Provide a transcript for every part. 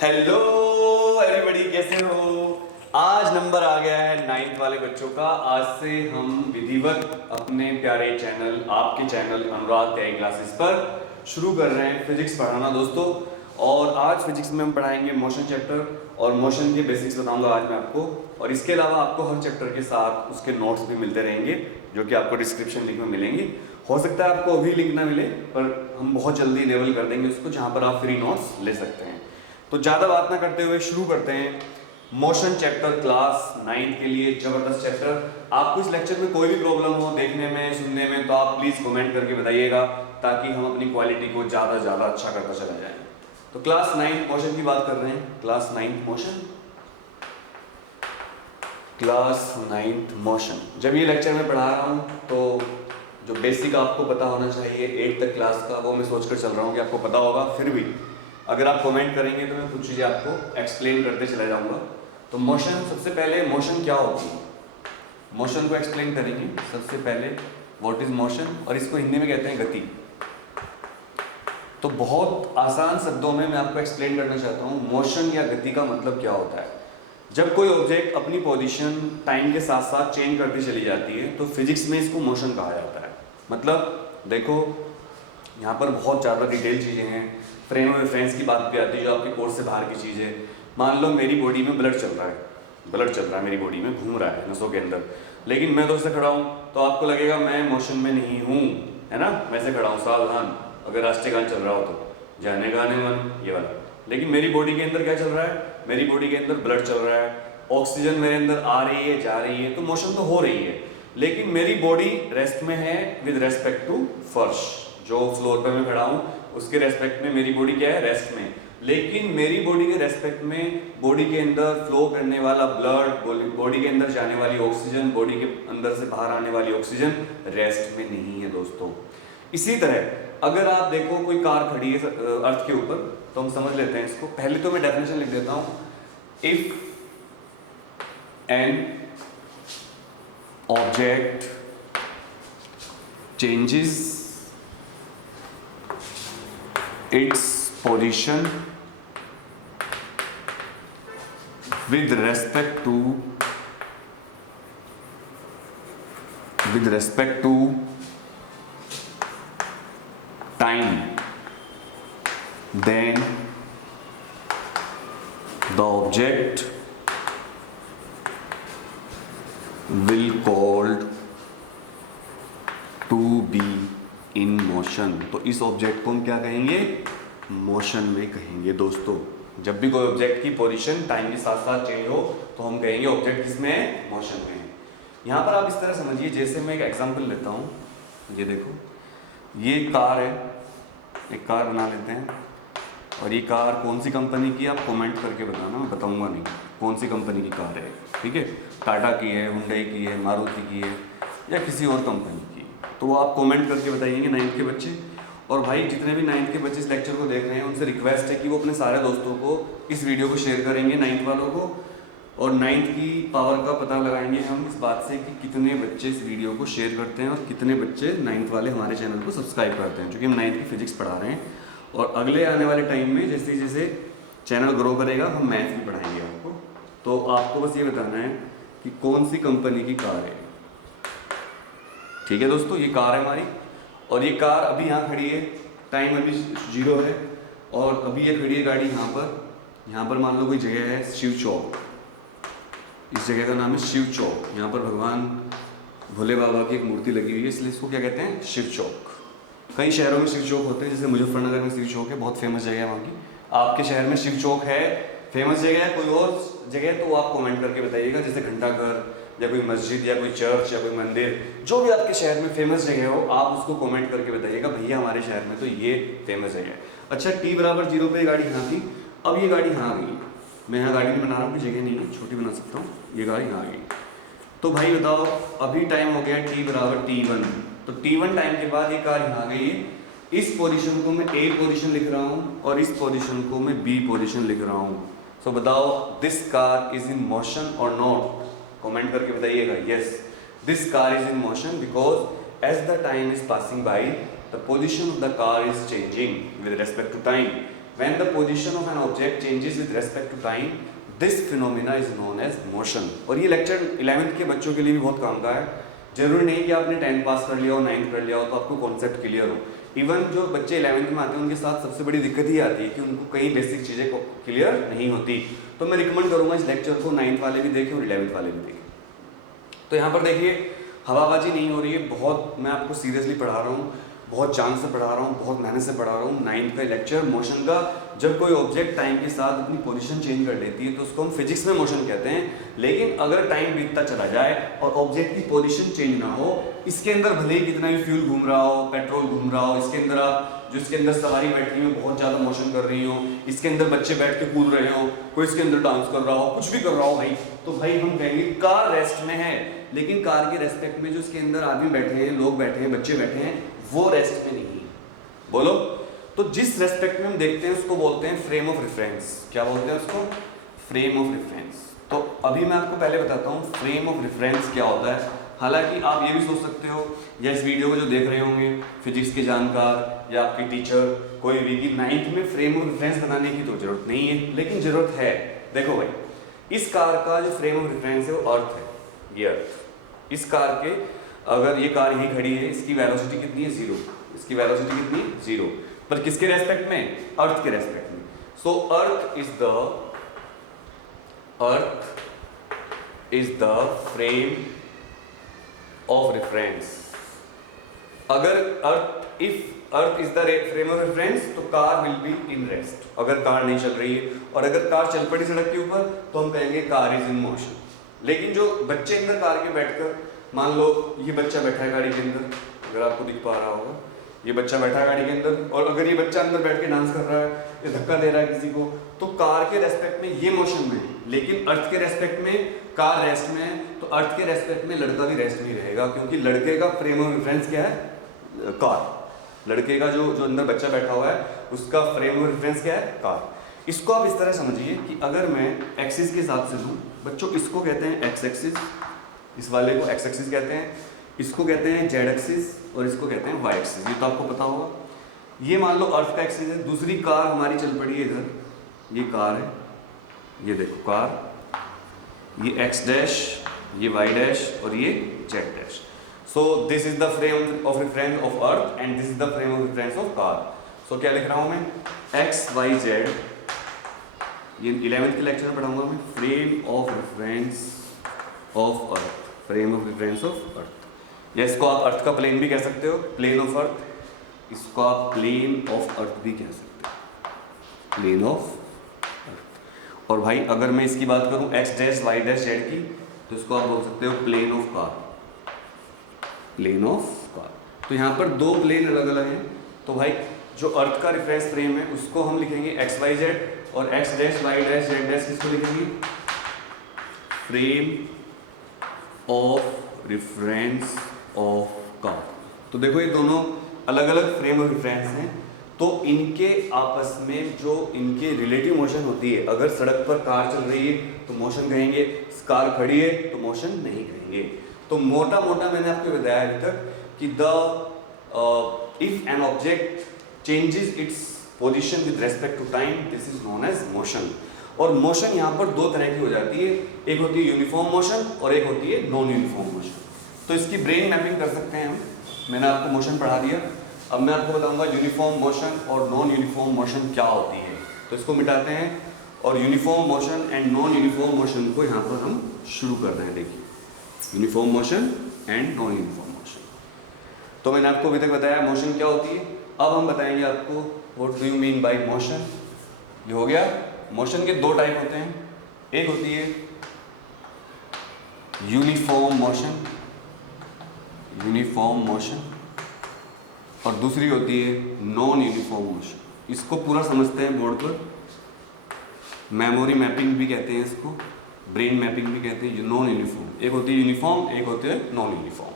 Hello everybody, कैसे हो। आज नंबर आ गया है 9th वाले बच्चों का। आज से हम विधिवत अपने प्यारे चैनल, आपके चैनल अनुराग त्यागी क्लासेस पर शुरू कर रहे हैं फिजिक्स पढ़ाना दोस्तों। और आज फिजिक्स में हम पढ़ाएंगे मोशन चैप्टर, और मोशन के बेसिक्स बताऊंगा आज मैं आपको। और इसके अलावा आपको हर चैप्टर के साथ उसके नोट्स भी मिलते रहेंगे, जो कि आपको डिस्क्रिप्शन लिंक में मिलेंगे। हो सकता है आपको अभी लिंक ना मिले, पर हम बहुत जल्दी इनेबल कर देंगे उसको, जहाँ पर आप फ्री नोट्स ले सकते हैं। तो ज़्यादा बात ना करते हुए शुरू करते हैं। मोशन चैप्टर क्लास 9 के लिए जबरदस्त चैप्टर। आपको इस लेक्चर में कोई भी प्रॉब्लम हो देखने में, सुनने में, तो आप प्लीज़ कमेंट करके बताइएगा, ताकि हम अपनी क्वालिटी को ज़्यादा ज़्यादा अच्छा करता चला जाए। तो क्लास 9 मोशन की बात कर रहे हैं। Class 9 motion, class 9 motion. जब ये लेक्चर मैं पढ़ा रहा हूँ तो जो बेसिक आपको पता होना चाहिए 8th तक क्लास का, वो मैं सोचकर चल रहा हूँ कि आपको पता होगा। फिर भी अगर आप कमेंट करेंगे तो मैं कुछ चीज़ें आपको एक्सप्लेन करते चला जाऊँगा। तो मोशन, सबसे पहले मोशन क्या होती है, मोशन को एक्सप्लेन करेंगे सबसे पहले। व्हाट इज मोशन, और इसको हिंदी में कहते हैं गति। तो बहुत आसान शब्दों में मैं आपको एक्सप्लेन करना चाहता हूँ मोशन या गति का मतलब क्या होता है। जब कोई ऑब्जेक्ट अपनी पोजीशन टाइम के साथ साथ चेंज करती चली जाती है तो फिजिक्स में इसको मोशन कहा जाता है। मतलब देखो, यहाँ पर बहुत ज़्यादा डिटेल चीज़ें हैं। फ्रेम ऑफ रेफरेंस की बात भी आती है, जो आपके कोर्स से बाहर की चीज़ है। मान लो मेरी बॉडी में ब्लड चल रहा है, ब्लड चल रहा है मेरी बॉडी में, घूम रहा है नसों के अंदर, लेकिन मैं तो उससे खड़ा हूँ, तो आपको लगेगा मैं मोशन में नहीं हूँ, है ना। मैं से खड़ा हूँ, सावधान, अगर राष्ट्रीय गान चल रहा हो तो जाने गाने मन, ये वाला। लेकिन मेरी बॉडी के अंदर क्या चल रहा है, मेरी बॉडी के अंदर ब्लड चल रहा है, ऑक्सीजन मेरे अंदर आ रही है, जा रही है, तो मोशन तो हो रही है। लेकिन मेरी बॉडी रेस्ट में है विद रेस्पेक्ट टू फर्श, जो फ्लोर पर मैं खड़ा हूँ उसके रेस्पेक्ट में मेरी बॉडी क्या है, रेस्ट में। लेकिन मेरी बॉडी के रेस्पेक्ट में बॉडी के अंदर फ्लो करने वाला ब्लड, बॉडी के अंदर जाने वाली ऑक्सीजन, बॉडी के अंदर से बाहर आने वाली ऑक्सीजन रेस्ट में नहीं है दोस्तों। इसी तरह अगर आप देखो कोई कार खड़ी है अर्थ के ऊपर, तो हम समझ लेते हैं इसको। पहले तो मैं डेफिनेशन लिख देता हूं। If an object changes its position with respect to time, then the object will called to be in motion. तो इस ऑब्जेक्ट को हम क्या कहेंगे, मोशन में कहेंगे दोस्तों। जब भी कोई ऑब्जेक्ट की पोजीशन टाइम के साथ साथ चेंज हो तो हम कहेंगे ऑब्जेक्ट किसमें है, मोशन में है। यहाँ पर आप इस तरह समझिए, जैसे मैं एक एग्जांपल लेता हूँ। ये देखो, ये कार है, एक कार बना लेते हैं, और ये कार कौन सी कंपनी की, आप कमेंट करके बताना, मैं बताऊँगा नहीं कौन सी कंपनी की कार है, ठीक है। टाटा की है, हुंडई की है, मारुति की है, या किसी और कंपनी की। तो वो आप कमेंट करके बताइएंगे 9th के बच्चे। और भाई जितने भी 9th के बच्चे इस लेक्चर को देख रहे हैं, उनसे रिक्वेस्ट है कि वो अपने सारे दोस्तों को इस वीडियो को शेयर करेंगे, 9th वालों को। और 9th की पावर का पता लगाएंगे हम इस बात से कि कितने बच्चे इस वीडियो को शेयर करते हैं और कितने बच्चे 9th वाले हमारे चैनल को सब्सक्राइब करते हैं, क्योंकि हम 9th की फिजिक्स पढ़ा रहे हैं। और अगले आने वाले टाइम में जैसे जैसे चैनल ग्रो करेगा, हम मैथ भी पढ़ाएंगे आपको। तो आपको बस ये बताना है कि कौन सी कंपनी की कार है, ठीक है दोस्तों। ये कार है हमारी, और ये कार अभी यहाँ खड़ी है, टाइम अभी 0 है, और अभी ये खड़ी है गाड़ी यहाँ पर मान लो कोई जगह है शिव चौक, इस जगह का नाम है शिव चौक। यहाँ पर भगवान भोले बाबा की एक मूर्ति लगी हुई है, इसलिए इसको क्या कहते हैं, शिव चौक। कई शहरों में शिव चौक होते हैं, जैसे मुजफ्फरनगर में शिव चौक है, बहुत फेमस जगह है वहाँ की। आपके शहर में शिव चौक है, फेमस जगह है, कोई और जगह, तो आप कमेंट करके बताइएगा। जैसे घंटाघर या कोई मस्जिद या कोई चर्च या कोई मंदिर, जो भी आपके शहर में फेमस जगह हो, आप उसको कमेंट करके बताइएगा, भैया हमारे शहर में तो ये फेमस जगह है। अच्छा, t=0 पे गाड़ी यहाँ थी, अब ये गाड़ी यहाँ आ गई। मैं यहाँ गाड़ी नहीं बना रहा हूँ, जगह नहीं है, छोटी बना सकता हूँ, ये गाड़ी यहाँ आ गई। तो भाई बताओ, अभी टाइम हो गया t=t1, तो t1 टाइम के बाद ये कार यहाँ आ गई है। इस पोजीशन को मैं A पोजीशन लिख रहा हूँ, और इस पोजीशन को मैं B पोजीशन लिख रहा हूँ। सो बताओ, this car is in motion और नॉट, कमेंट करके बताइएगा। Yes, this car is in motion because as the time is passing by the position of the car is changing with respect to time. When the position of an object changes with respect to time this phenomena is known as motion. और ये lecture 11th के बच्चों के लिए भी बहुत काम का है। जरूरी नहीं कि आपने 10th पास कर लिया हो, 9th कर लिया हो तो आपको कॉन्सेप्ट क्लियर हो। इवन जो बच्चे 11th में आते हैं उनके साथ सबसे बड़ी दिक्कत ही आती है कि उनको कई बेसिक चीज़ें क्लियर नहीं होती। तो मैं रिकमेंड करूंगा इस लेक्चर को 9th वाले भी देखें और 11th वाले भी देखें। तो यहाँ पर देखिए हवाबाजी नहीं हो रही है, बहुत मैं आपको सीरियसली पढ़ा रहा हूँ, बहुत जान से पढ़ा रहा हूँ, बहुत मेहनत से पढ़ा रहा हूँ। 9th का लेक्चर मोशन का, जब कोई ऑब्जेक्ट टाइम के साथ अपनी पोजीशन चेंज कर लेती है तो उसको हम फिजिक्स में मोशन कहते हैं। लेकिन अगर टाइम बीतता चला जाए और ऑब्जेक्ट की पोजीशन चेंज ना हो, इसके अंदर भले ही कितना भी फ्यूल घूम रहा हो, पेट्रोल घूम रहा हो, इसके अंदर आप जो इसके अंदर सवारी बैठी हो बहुत ज़्यादा मोशन कर रही हो, इसके अंदर बच्चे बैठ के कूद रहे हो, कोई इसके अंदर डांस कर रहा हो, कुछ भी कर रहा हो भाई, तो भाई हम कहेंगे कार रेस्ट में है। लेकिन कार के रेस्पेक्ट में जो इसके अंदर आदमी बैठे हैं, लोग बैठे हैं, बच्चे बैठे हैं, वो रेस्ट में नहीं है। बोलो। तो जिस रेस्पेक्ट में हम देखते हैं उसको बोलते हैं फ्रेम ऑफ रेफरेंस। क्या बोलते हैं उसको? Frame of reference. तो अभी मैं आपको पहले बताता हूँ फ्रेम ऑफ रेफरेंस क्या होता है। हालांकि आप ये भी सोच सकते हो या इस वीडियो को जो देख रहे होंगे फिजिक्स के जानकार या आपके टीचर कोई भी कि 9th में फ्रेम ऑफ रेफरेंस बनाने की तो जरूरत नहीं है, लेकिन जरूरत है। देखो भाई, इस कार का जो फ्रेम ऑफ रेफरेंस है वो अर्थ है, ये अर्थ। इस कार के, अगर ये कार यही खड़ी है, इसकी वेलोसिटी कितनी है? 0। इसकी वेलोसिटी कितनी? 0। पर किसके रेस्पेक्ट में? अर्थ के रेस्पेक्ट में। So earth is the frame of reference. अगर if earth is the frame of reference तो car will be in rest, अगर कार नहीं चल रही है। और अगर कार चल पड़ी सड़क के ऊपर तो हम कहेंगे कार इज इन मोशन। लेकिन जो बच्चे अंदर कार के बैठकर, मान लो ये बच्चा बैठा है गाड़ी के अंदर, अगर आपको दिख पा रहा होगा, ये बच्चा बैठा है गाड़ी के अंदर, और अगर ये बच्चा अंदर बैठ के डांस कर रहा है, ये धक्का दे रहा है किसी को, तो कार के रेस्पेक्ट में ये मोशन में है। लेकिन अर्थ के रेस्पेक्ट में कार रेस्ट में है, तो अर्थ के रेस्पेक्ट में लड़का भी रेस्ट में रहेगा, क्योंकि लड़के का फ्रेम ऑफ रेफरेंस क्या है? कार। लड़के का जो अंदर बच्चा बैठा हुआ है उसका फ्रेम ऑफ रेफरेंस क्या है? कार। इसको आप इस तरह समझिए कि अगर मैं एक्सिस के हिसाब से लूँ, बच्चों इसको कहते हैं एक्स एक्सिस, इस वाले को एक्स एक्सिस कहते हैं, इसको कहते हैं जेड एक्सिस और इसको कहते हैं वाई एक्सिस। ये तो आपको पता होगा। ये मान लो अर्थ का एक्सिस है, दूसरी कार हमारी चल पड़ी है इधर, ये कार है, ये देखो कार, ये एक्स डैश, ये वाई डैश और ये z dash. So this is the frame of reference of earth and this is the frame of reference of car. So क्या लिख रहा हूँ मैं? एक्स वाई जेड, ये 11th के लेक्चर में पढ़ाऊंगा मैं, frame of reference of earth, frame of reference of अर्थ। या इसको आप अर्थ का प्लेन भी कह सकते हो, प्लेन ऑफ अर्थ। इसको आप प्लेन ऑफ अर्थ भी कह सकते हो, प्लेन ऑफ अर्थ। और भाई अगर मैं इसकी बात करूं X dash Y dash Z की, तो इसको आप बोल सकते हो plane of car, plane of car. तो यहाँ पर दो प्लेन अलग अलग हैं। तो भाई जो अर्थ का रेफरेंस फ्रेम है उसको हम लिखेंगे एक्स वाई जेड, और X dash Y dash Z dash किसको लिखेंगे? Frame of reference of car. तो देखो ये दोनों अलग अलग फ्रेम ऑफ रेफरेंस हैं, तो इनके आपस में जो इनके रिलेटिव मोशन होती है, अगर सड़क पर कार चल रही है तो मोशन कहेंगे, कार खड़ी है तो मोशन नहीं कहेंगे। तो मोटा मोटा मैंने आपको बताया अभी तक कि if an object changes its position with respect to time this is known as motion. और मोशन यहाँ पर दो तरह की हो जाती है, एक होती है यूनिफॉर्म मोशन और एक होती है नॉन यूनिफॉर्म मोशन। तो इसकी ब्रेन मैपिंग कर सकते हैं हम। मैंने आपको मोशन पढ़ा दिया, अब मैं आपको बताऊंगा यूनिफॉर्म मोशन और नॉन यूनिफॉर्म मोशन क्या होती है। तो इसको मिटाते हैं और uniform motion and non uniform motion को यहाँ पर हम शुरू कर रहे हैं। देखिए, uniform motion and non uniform motion. तो मैंने आपको अभी तक बताया मोशन क्या होती है। अब हम बताएंगे आपको what do you mean by motion. ये हो गया। मोशन के दो टाइप होते हैं, एक होती है यूनिफॉर्म मोशन, यूनिफॉर्म मोशन, और दूसरी होती है नॉन यूनिफॉर्म मोशन। इसको पूरा समझते हैं बोर्ड पर। मेमोरी मैपिंग भी कहते हैं इसको, ब्रेन मैपिंग भी कहते हैं। नॉन यूनिफॉर्म, एक होती है यूनिफॉर्म, एक होती है नॉन यूनिफॉर्म।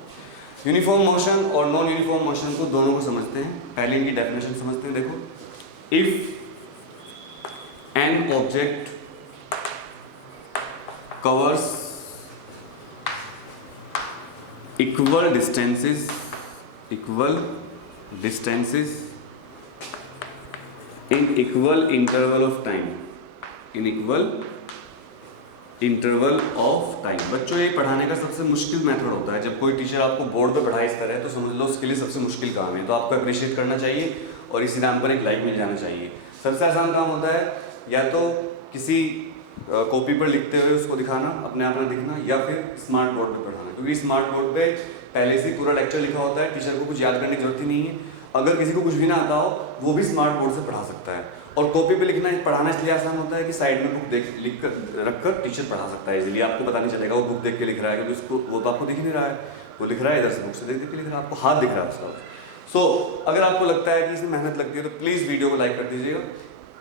यूनिफॉर्म मोशन और नॉन यूनिफॉर्म मोशन को दोनों को समझते हैं। पहले इनकी डेफिनेशन समझते हैं। देखो, if an object covers equal distances in equal interval of time, in equal interval of time. बच्चों ये पढ़ाने का सबसे मुश्किल मेथड होता है। जब कोई टीचर आपको बोर्ड पे पढ़ाए इस तरह तो समझ लो उसके लिए सबसे मुश्किल काम है। तो आपको अप्रिशिएट करना चाहिए और इसी नाम पर एक लाइक मिल जाना चाहिए। सबसे आसान काम होता है या तो किसी कॉपी पर लिखते हुए उसको दिखाना, अपने आप में दिखना, या फिर स्मार्ट बोर्ड पे पढ़ाना, क्योंकि स्मार्ट बोर्ड पे पहले से पूरा लेक्चर लिखा होता है, टीचर को कुछ याद करने की जरूरत ही नहीं है। अगर किसी को कुछ भी ना आता हो वो भी स्मार्ट बोर्ड से पढ़ा सकता है। और कॉपी पे लिखना पढ़ाना इसलिए आसान होता है कि साइड में बुक देख लिख कर रख कर टीचर पढ़ा सकता है इजीली। आपको पता नहीं चलेगा वो बुक देख के लिख रहा है, क्योंकि उसको वो तो आपको दिख नहीं रहा है, वो लिख रहा है इधर से बुक से देख देख के लिख रहा है, आपको हाथ दिख रहा है उसका। सो अगर आपको लगता है कि इसमें मेहनत लगती है तो प्लीज वीडियो को लाइक कर दीजिएगा।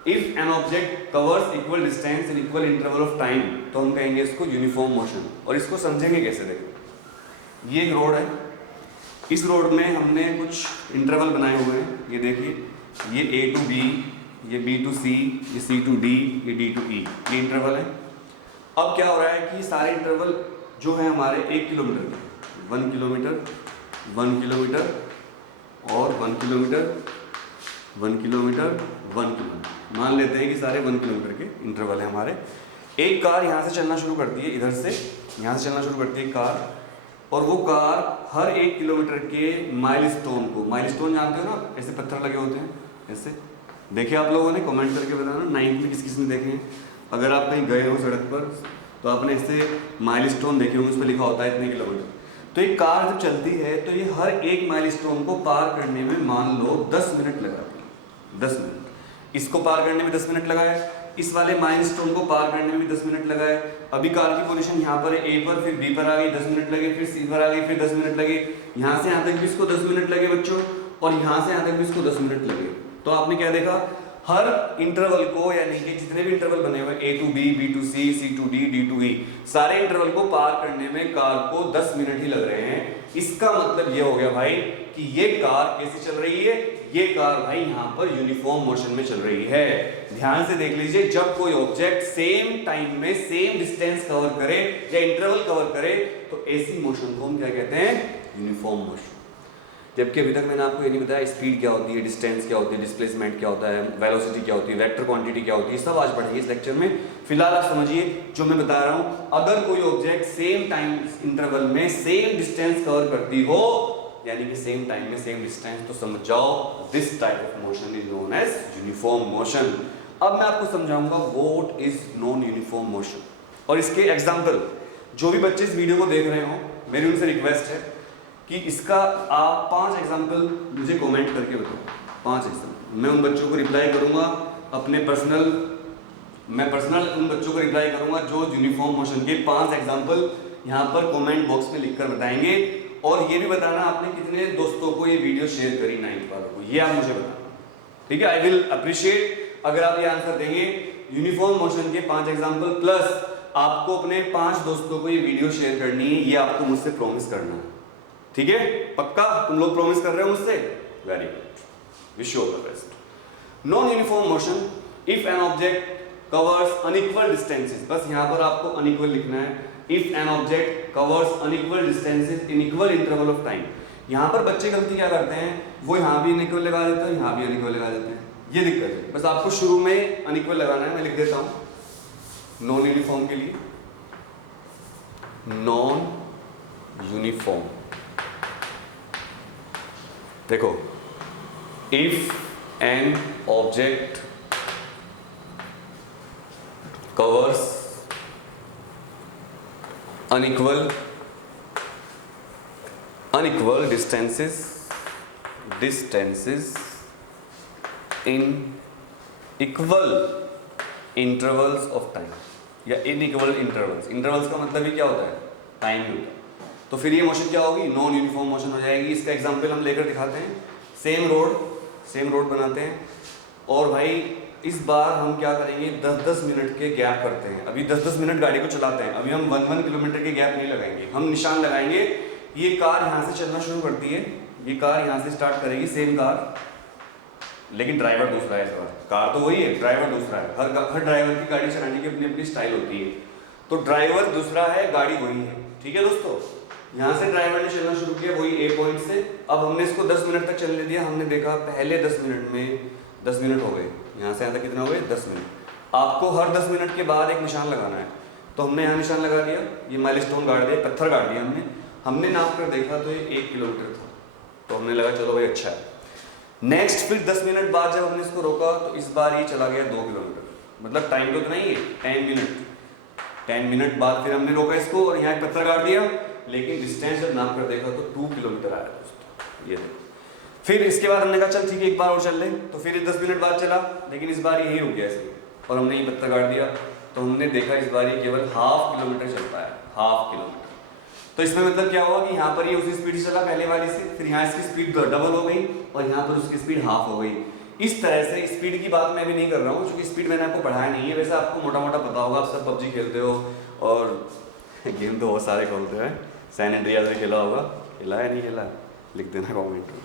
If an object covers equal distance in equal interval of time, तो हम कहेंगे इसको यूनिफॉर्म मोशन। और इसको समझेंगे कैसे, देखो ये एक रोड है, इस रोड में हमने कुछ इंटरवल बनाए हुए हैं। ये देखिए, ये A to B, ये B to C, ये C to D, ये D to E, ये इंटरवल है। अब क्या हो रहा है कि सारे इंटरवल जो है हमारे 1 किलोमीटर के, 1 किलोमीटर, 1 किलोमीटर और 1 किलोमीटर, 1 किलोमीटर, 1 किलोमीटर, मान लेते हैं कि सारे 1 किलोमीटर के इंटरवल है हमारे। एक कार यहाँ से चलना शुरू करती है, इधर से यहाँ से चलना शुरू करती है कार, और वो कार हर 1 किलोमीटर के माइलस्टोन को, माइलस्टोन जानते हो ना, ऐसे पत्थर लगे होते हैं ऐसे, देखिए आप लोगों ने कमेंट करके बताना 9th में किस ने देखे हैं। अगर आप कहीं गए हो सड़क पर तो आपने ऐसे माइलस्टोन देखे होंगे, उस पर लिखा होता है इतने किलोमीटर। तो एक कार जब चलती है तो ये हर एक माइलस्टोन को पार करने में मान लो 10 मिनट लगाती है, 10 मिनट। इसको पार करने में 10 मिनट लगाए, इस वाले माइलस्टोन को पार करने में भी 10 मिनट लगाए। अभी कार की पोजीशन यहाँ पर है A पर, फिर B पर आ गई, 10 मिनट लगे, फिर C पर आ गई, फिर 10 मिनट लगे, यहाँ से यहाँ तक भी इसको 10 मिनट लगे बच्चों, और यहाँ से यहाँ तक भी इसको 10 मिनट लगे। तो आपने क्या देखा, हर इंटरवल को, यानी कि जितने भी इंटरवल बने हुए A to B, B to C, C to D, D to E, सारे इंटरवल को पार करने में कार को 10 मिनट ही लग रहे हैं। इसका मतलब ये हो गया भाई कि ये कार कैसी चल रही है, ये कार भाई यहाँ पर यूनिफॉर्म मोशन में चल रही है। ध्यान से देख लीजिए, जब कोई ऑब्जेक्ट सेम टाइम में सेम डिस्टेंस कवर करे या इंटरवल कवर करे तो ऐसी मोशन को हम क्या कहते हैं, यूनिफॉर्म मोशन। जबकि अभी तक मैंने आपको ये नहीं बताया स्पीड क्या होती है, डिस्टेंस क्या होती है, डिस्प्लेसमेंट क्या होता है, वेलोसिटी क्या होती है, वेक्टर क्वांटिटी क्या होती है, सब आज पढ़ेंगे इस लेक्चर में। फिलहाल आप समझिए जो मैं बता रहा हूँ, अगर कोई ऑब्जेक्ट सेम टाइम इंटरवल में सेम डिस्टेंस कवर करती हो, यानी कि सेम टाइम में सेम डिस्टेंस, तो समझ जाओ this type of motion is known as uniform motion. अब मैं आपको समझाऊंगा what is non uniform motion, और इसके एग्जाम्पल। जो भी बच्चे इस वीडियो को देख रहे हो, मेरी उनसे रिक्वेस्ट है कि इसका आप 5 एग्जाम्पल मुझे कमेंट करके बताओ, 5 एग्जाम्पल। मैं उन बच्चों को रिप्लाई करूंगा अपने पर्सनल, मैं पर्सनल उन बच्चों को रिप्लाई करूंगा जो यूनिफॉर्म मोशन के 5 एग्जाम्पल यहाँ पर कमेंट बॉक्स में लिखकर बताएंगे। और ये भी बताना आपने कितने दोस्तों को ये वीडियो शेयर करी, 9th वालों को, ये आप मुझे बताना, ठीक है। आई विल अप्रिशिएट अगर आप ये आंसर देंगे यूनिफॉर्म मोशन के 5 एग्जाम्पल, प्लस आपको अपने 5 दोस्तों को ये वीडियो शेयर करनी है, ये आपको मुझसे प्रॉमिस करना है, ठीक है। पक्का तुम लोग प्रॉमिस कर रहे हो मुझसे, very good, wish you all the best. Non uniform motion, if an object covers unequal distances, बस यहाँ पर आपको अनइक्वल लिखना है। If an object covers unequal distances in equal interval of time. यहाँ पर बच्चे गलती क्या करते हैं, वो यहाँ भी अनइक्वल लगा देते हैं, यहाँ भी अनइक्वल लगा देते हैं, ये दिक्कत है। बस आपको शुरू में अनइक्वल लगाना है, मैं लिख देता हूँ नॉन यूनिफॉर्म के लिए, नॉन यूनिफॉर्म। देखो, if an object covers unequal distances in equal intervals of time, या inequal intervals। intervals का मतलब ही क्या होता है, टाइम होता है। तो फिर ये मोशन क्या होगी, नॉन यूनिफॉर्म मोशन हो जाएगी। इसका एग्जांपल हम लेकर दिखाते हैं। सेम रोड बनाते हैं, और भाई इस बार हम क्या करेंगे, 10-10 मिनट के गैप करते हैं। अभी 10-10 मिनट गाड़ी को चलाते हैं, अभी हम 1-1 किलोमीटर के गैप नहीं लगाएंगे, हम निशान लगाएंगे। ये कार यहाँ से चलना शुरू करती है, ये कार यहाँ से स्टार्ट करेगी, सेम कार, लेकिन ड्राइवर दूसरा है इस बार। कार तो वही है, ड्राइवर दूसरा है। हर ड्राइवर की गाड़ी चलाने की अपनी अपनी स्टाइल होती है, तो ड्राइवर दूसरा है, गाड़ी वही है, ठीक है दोस्तों। यहाँ से ड्राइवर ने चलना शुरू किया वही A पॉइंट से। अब हमने इसको 10 मिनट तक चलने दिया। हमने देखा पहले 10 मिनट में 10 मिनट हो गए, यहाँ से यहाँ तक कितना हो गए 10 मिनट। आपको हर 10 मिनट के बाद एक निशान लगाना है, तो हमने यहाँ निशान लगा दिया, ये माइलस्टोन गाड़ दिया, पत्थर गाड़ दिया हमने नाप कर देखा तो ये 1 किलोमीटर था, तो हमने लगा चलो भाई अच्छा है। नेक्स्ट फिर 10 मिनट बाद जब हमने इसको रोका तो इस बार ये चला गया 2 किलोमीटर, मतलब टाइम तो उतना ही है 10 मिनट बाद फिर हमने रोका इसको और यहाँ एक पत्थर गाड़ दिया, लेकिन डिस्टेंस जब नाप कर देखा तो 2 किलोमीटर आया दोस्तों, ये देखो। फिर इसके बाद हमने कहा चल ठीक है एक बार और चल ले, तो फिर 10 मिनट बाद चला, लेकिन इस बार यही रुक गया इसमें और हमने ये पत्थर गाड़ दिया, तो हमने देखा इस बार ये केवल ½ किलोमीटर चल पाया, ½ किलोमीटर। तो इसमें मतलब क्या हुआ कि यहाँ पर ये उसी स्पीड से चला पहले वाली से, फिर यहाँ इसकी स्पीड डबल हो गई और यहाँ पर उसकी स्पीड ½ हो गई। इस तरह से स्पीड की बात मैं भी नहीं कर रहा हूँ, क्योंकि स्पीड मैंने आपको बढ़ाया नहीं है, वैसे आपको मोटा मोटा पता होगा, आप सब पबजी खेलते हो और गेम तो बहुत सारे खेलते हैं, सैन एंड्रियास में खेला होगा, खेला है नहीं खेला लिख देना कॉमेंट में।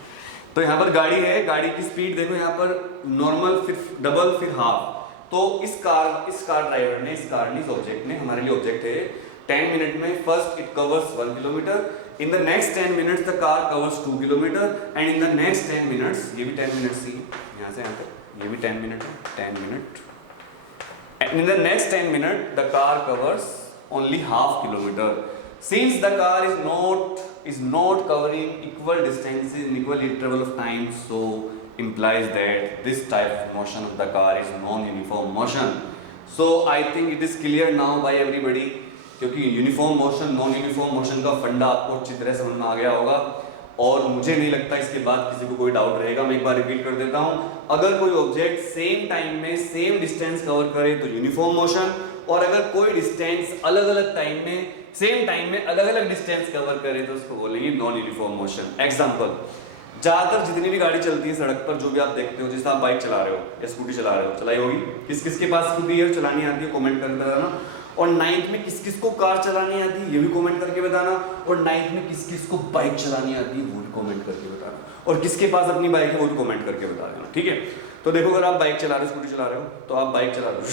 तो यहाँ पर गाड़ी है, गाड़ी की स्पीड देखो यहाँ पर नॉर्मल, फिर डबल, फिर ½ तो इस कार ड्राइवर ने, इस ऑब्जेक्ट ने, हमारे लिए ऑब्जेक्ट है 10 मिनट में first it covers 1 kilometre, in the next 10 minutes the car covers 2 kilometre and in the next 10 minutes, ये भी 10 मिनट्स ही यहाँ से यहाँ तक, ये भी 10 मिनट है, 10 minute, and in the next 10 minute the car covers only ½ kilometre. Since the car is not covering equal distances in equal interval of time, so implies that this type of motion of the car is non-uniform motion. So I think it is clear now by everybody, क्योंकि uniform motion non uniform motion का फंडा आपको अच्छी तरह समझ में आ गया होगा और मुझे नहीं लगता इसके बाद किसी को कोई डाउट रहेगा। मैं एक बार रिपीट कर देता हूँ, अगर कोई ऑब्जेक्ट सेम टाइम में सेम डिस्टेंस कवर करे तो यूनिफॉर्म मोशन, और अगर कोई डिस्टेंस अलग अलग टाइम में सेम टाइम में अलग अलग डिस्टेंस कवर करे तो उसको बोलेंगे नॉन यूनिफॉर्म मोशन। एग्जांपल, ज्यादातर जितनी भी गाड़ी चलती है सड़क पर, जो भी आप देखते हो, जैसे आप बाइक चला रहे हो या स्कूटी चला रहे हो, चलाई होगी, किस किस के पास स्कूटी है चलानी आती है कमेंट करके बताना, और 9th में किस किस को कार चलानी आती है ये भी कमेंट करके बताना, और 9th में किस किस को बाइक चलानी आती है वो भी कमेंट करके बताना, और किसके पास अपनी बाइक है वो भी कमेंट करके बता देना, ठीक है। तो देखो अगर आप बाइक चला रहे हो, स्कूटी चला रहे हो, तो आप बाइक चला रहे हो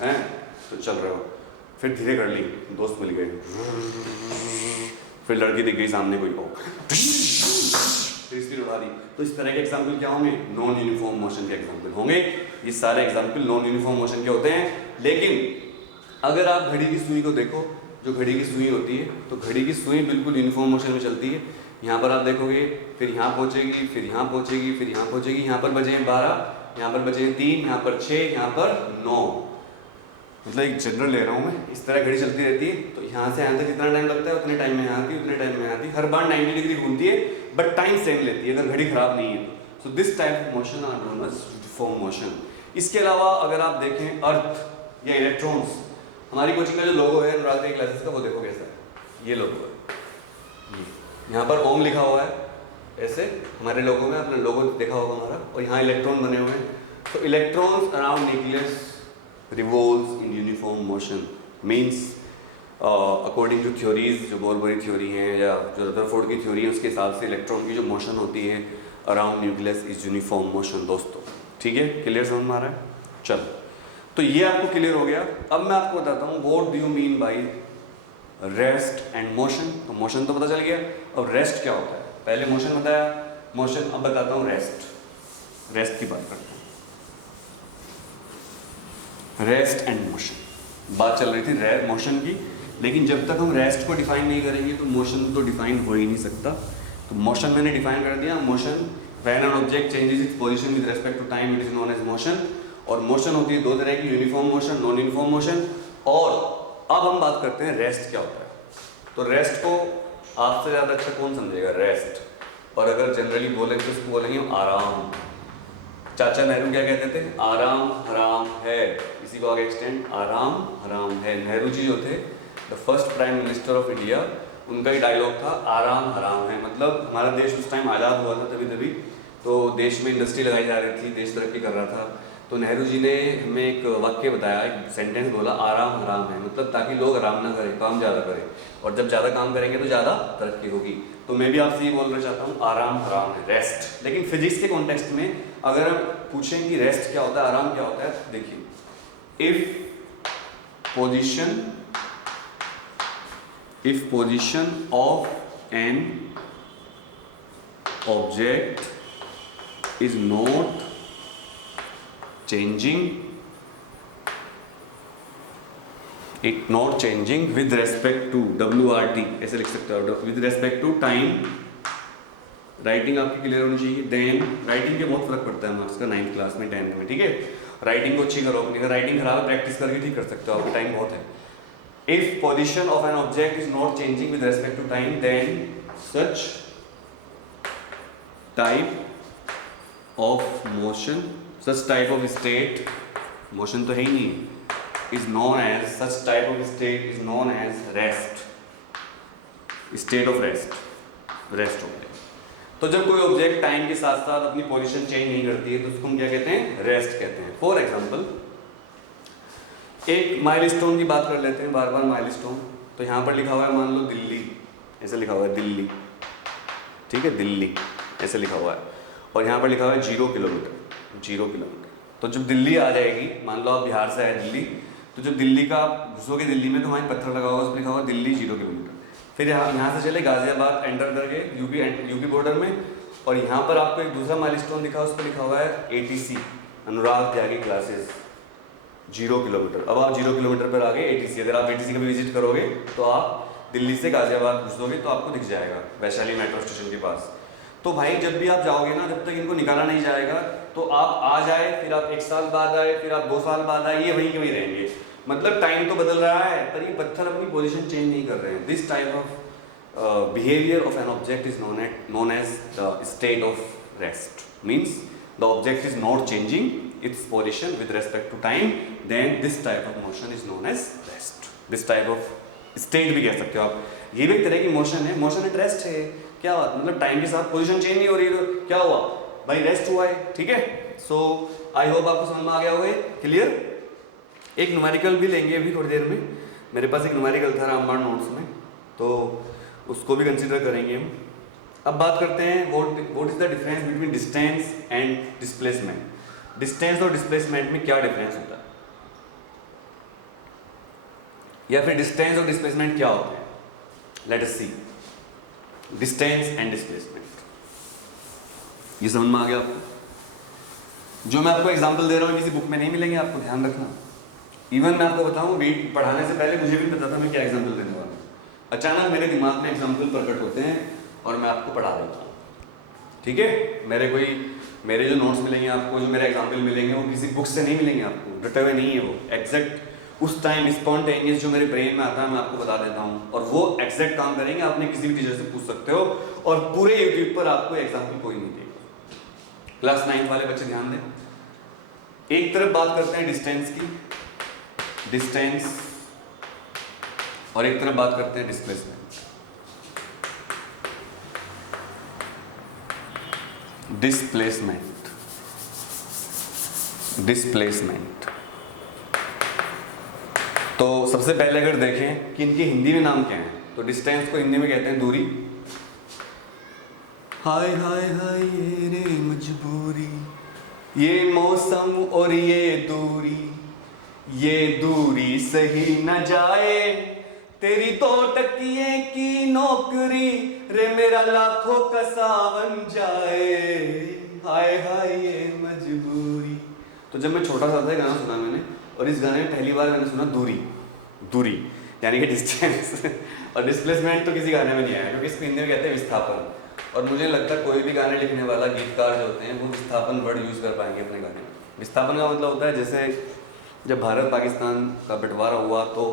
हैं, तो चल रहे हो, फिर धीरे कर ली, दोस्त मिल गए, फिर लड़की दिख गई सामने कोई को, फिर स्पीड उड़ा दी, तो इस तरह के एग्जाम्पल क्या होंगे, नॉन यूनिफॉर्म मोशन के एग्जाम्पल होंगे। ये सारे एग्जाम्पल नॉन यूनिफॉर्म मोशन के होते हैं। लेकिन अगर आप घड़ी की सुई को देखो, जो घड़ी की सुई होती है, तो घड़ी की सुई बिल्कुल यूनिफॉर्म मोशन में चलती है। यहाँ पर आप देखोगे, फिर यहाँ पहुँचेगी, फिर यहाँ पहुँचेगी, फिर यहाँ पहुँचेगी, यहाँ पर बजे हैं 12, यहाँ पर बजे हैं 3, यहाँ पर 6, यहाँ पर 9, मतलब एक जनरल ले रहा हूँ मैं, इस तरह घड़ी चलती रहती है। तो यहाँ से यहाँ तक कितना टाइम लगता है, उतने टाइम में यहाँ आती है, उतने टाइम में आती है, हर बार 90 डिग्री घूमती है, बट टाइम सेम लेती है अगर घड़ी खराब नहीं है तो। So this type of motion are known as uniform motion. इसके अलावा अगर आप देखें अर्थ या इलेक्ट्रॉन्स, हमारी कोचिंग का जो लोगो है अनुराग क्लासेस का, वो देखो कैसा है, ये लोगो है, यहाँ पर ओम लिखा हुआ है ऐसे, हमारे लोगों में अपना लोगो देखा होगा हमारा, और यहाँ इलेक्ट्रॉन बने हुए हैं। तो electrons around nucleus revolves in uniform motion, means according to theories, जो बोलबरी थ्योरी है या जो रदरफोर्ड की थ्योरी है, उसके हिसाब से इलेक्ट्रॉन की जो मोशन होती है around nucleus is uniform motion दोस्तों, ठीक है, क्लियर समझ में आ रहा है। चलो, तो ये आपको क्लियर हो गया। अब मैं आपको बताता हूँ what do you mean by rest and motion. तो मोशन तो पता चल गया, अब रेस्ट क्या होता है, पहले मोशन बताया, मोशन अब बताता हूँ रेस्ट। रेस्ट की बात करते हैं, रेस्ट एंड मोशन बात चल रही थी मोशन की, लेकिन जब तक हम रेस्ट को डिफाइन नहीं करेंगे तो मोशन तो डिफाइन हो ही नहीं सकता। तो मोशन मैंने डिफाइन कर दिया, motion when an object changes its position with respect to time it is known as motion. और मोशन होती है दो तरह की, uniform motion, non uniform motion. और अब हम बात करते हैं रेस्ट क्या होता है। तो रेस्ट को आपसे ज़्यादा अच्छा कौन समझेगा, रेस्ट। और अगर जनरली बोले तो उसको बोलेंगे आराम। चाचा नेहरू क्या कहते थे, आराम हराम है, इसी को आगे एक्सटेंड, आराम हराम है। नेहरू जी जो थे the first prime minister of India, उनका ही डायलॉग था आराम हराम है। मतलब हमारा देश उस टाइम आज़ाद हुआ था तभी तो देश में इंडस्ट्री लगाई जा रही थी, देश तरक्की कर रहा था। तो नेहरू जी ने हमें एक वाक्य बताया, एक सेंटेंस बोला, आराम हराम है, मतलब ताकि लोग आराम ना करें, काम ज़्यादा करें, और जब ज़्यादा काम करेंगे तो ज़्यादा तरक्की होगी। तो मैं भी आपसे ये बोलना चाहता हूँ, आराम हराम है, रेस्ट। लेकिन फिजिक्स के कॉन्टेक्स्ट में अगर हम पूछें कि रेस्ट क्या होता है, आराम क्या होता है, देखिए, if position of an object is not changing, it not changing with respect to WRT, ऐसे लिख सकते हो, with respect to time. Writing आपकी क्लियर होनी चाहिए। देन राइटिंग के बहुत फर्क पड़ता है मार्क्स का 9th क्लास में 10th में, ठीक है। राइटिंग को अच्छी करो अपनी, अगर राइटिंग खराब है प्रैक्टिस करके ठीक कर सकते हो, आपका टाइम बहुत है। If position of an object is not changing with respect to time then such type of motion, such type of state, motion तो है ही नहीं, is known as, such type of state is known as rest, state of rest, rest हो गया। तो जब कोई object time के साथ साथ अपनी पोजीशन चेंज नहीं करती है तो उसको हम क्या कहते हैं, रेस्ट कहते हैं। फॉर एग्जांपल एक माइलस्टोन की बात कर लेते हैं, बार बार माइलस्टोन। तो यहाँ पर लिखा हुआ है मान लो दिल्ली, ऐसे लिखा हुआ है दिल्ली, ठीक है, दिल्ली ऐसे लिखा हुआ है, और यहाँ पर लिखा हुआ है 0 किलोमीटर, 0 किलोमीटर। तो जब दिल्ली आ जाएगी, मान लो आप बिहार से आए दिल्ली, तो जब दिल्ली का आप घुसोगे दिल्ली में तो वहाँ पत्थर लगा होगा, उस पर लिखा हुआ दिल्ली 0 किलोमीटर। फिर यहाँ से चले गाजियाबाद एंटर करके यूपी बॉर्डर में, और यहाँ पर आपको एक दूसरा माइलस्टोन दिखा, उस पर लिखा हुआ है ATC, अनुराग त्यागी क्लासेस, 0 किलोमीटर। अब आप 0 किलोमीटर पर आ गए ATC। अगर आप ATC कभी विजिट करोगे तो आप दिल्ली से गाजियाबाद घुसोगे तो आपको दिख जाएगा वैशाली मेट्रो स्टेशन के पास। तो भाई जब भी आप जाओगे ना, जब तक इनको निकाला नहीं जाएगा तो आप आ जाए, फिर आप 1 साल बाद आए, फिर आप 2 साल बाद आए, ये वहीं के वहीं रहेंगे। मतलब टाइम तो बदल रहा है पर ये पत्थर अपनी पोजीशन चेंज नहीं कर रहे हैं। This type of behaviour of an object is known as the state of rest, means the object is not changing its position with respect to time, then this type of motion is known as rest. This type of state भी कह सकते हो आप, ये भी एक तरह की मोशन है, मोशन एट रेस्ट है। क्या बात, मतलब टाइम के साथ पोजीशन चेंज नहीं हो रही है तो क्या हुआ भाई, रेस्ट हुआ है, ठीक है। सो आई होप आपको समझ में आ गया होगा, क्लियर। एक न्यूमेरिकल भी लेंगे अभी थोड़ी देर में, मेरे पास एक न्यूमेरिकल था रामबाण नोट्स में, तो उसको भी कंसीडर करेंगे हम। अब बात करते हैं what is the difference between distance and displacement. Distance और डिस्प्लेसमेंट में क्या डिफरेंस होता है, या फिर डिस्टेंस और डिस्प्लेसमेंट क्या होते हैं। Let us see distance and displacement. ये समझ में आ गया आपको। जो मैं आपको एग्जांपल दे रहा हूँ किसी बुक में नहीं मिलेंगे, आपको ध्यान रखना। इवन मैं आपको बताऊँ, पढ़ाने से पहले मुझे भी नहीं पता था मैं क्या एग्जांपल देने वाला हूँ। अचानक मेरे दिमाग में एग्जांपल प्रकट होते हैं और मैं आपको पढ़ा देता हूँ, ठीक है। मेरे जो नोट्स मिलेंगे आपको, जो मेरे एग्जाम्पल मिलेंगे वो किसी बुक से नहीं मिलेंगे आपको, रटे हुए नहीं है वो, एग्जैक्ट उस टाइम स्पॉन्टेनियस जो मेरे ब्रेन में आता है मैं आपको बता देता हूँ, और वो एग्जैक्ट काम करेंगे। आपने किसी भी टीचर से पूछ सकते हो, और पूरे यूट्यूब पर आपको एग्जाम्पल कोई नहीं देगा। क्लास 9 वाले बच्चे ध्यान दें। एक तरफ बात करते हैं डिस्टेंस की, डिस्टेंस, और एक तरफ बात करते हैं डिस्प्लेसमेंट। डिस्प्लेसमेंट तो सबसे पहले अगर देखें कि इनके हिंदी में नाम क्या है, तो डिस्टेंस को हिंदी में कहते हैं दूरी। हाय हाय हाय ये रे मजबूरी, ये मौसम और ये दूरी सही न जाए, तेरी 2 टकिए की नौकरी रे मेरा लाखों का सावन जाए, हाय हाय ये मजबूरी। तो जब मैं छोटा सा था गाना सुना मैंने, और इस गाने में पहली बार मैंने सुना दूरी यानी कि डिस्टेंस। और डिस्प्लेसमेंट तो किसी गाने में नहीं आया, क्योंकि इसको हिंदी में कहते हैं विस्थापन। और मुझे लगता है कोई भी गाने लिखने वाला गीतकार जो होते हैं वो विस्थापन वर्ड यूज़ कर पाएंगे अपने गाने में। विस्थापन का मतलब होता है जैसे जब भारत पाकिस्तान का बंटवारा हुआ तो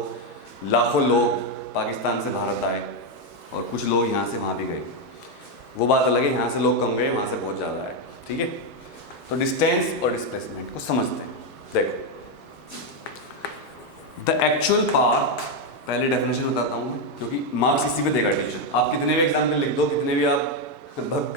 लाखों लोग पाकिस्तान से भारत आए और कुछ लोग यहाँ से वहाँ भी गए, वो बात अलग है। यहाँ से लोग कम गए, वहाँ से बहुत ज़्यादा आए, ठीक है। तो डिस्टेंस और डिस्प्लेसमेंट को समझते हैं। देखो द एक्चुअल पाथ, पहले डेफिनेशन बताता हूँ क्योंकि मार्क्स इसी पे देगा टीचर। आप कितने भी एग्जाम्पल लिख दो, कितने भी आप मतलब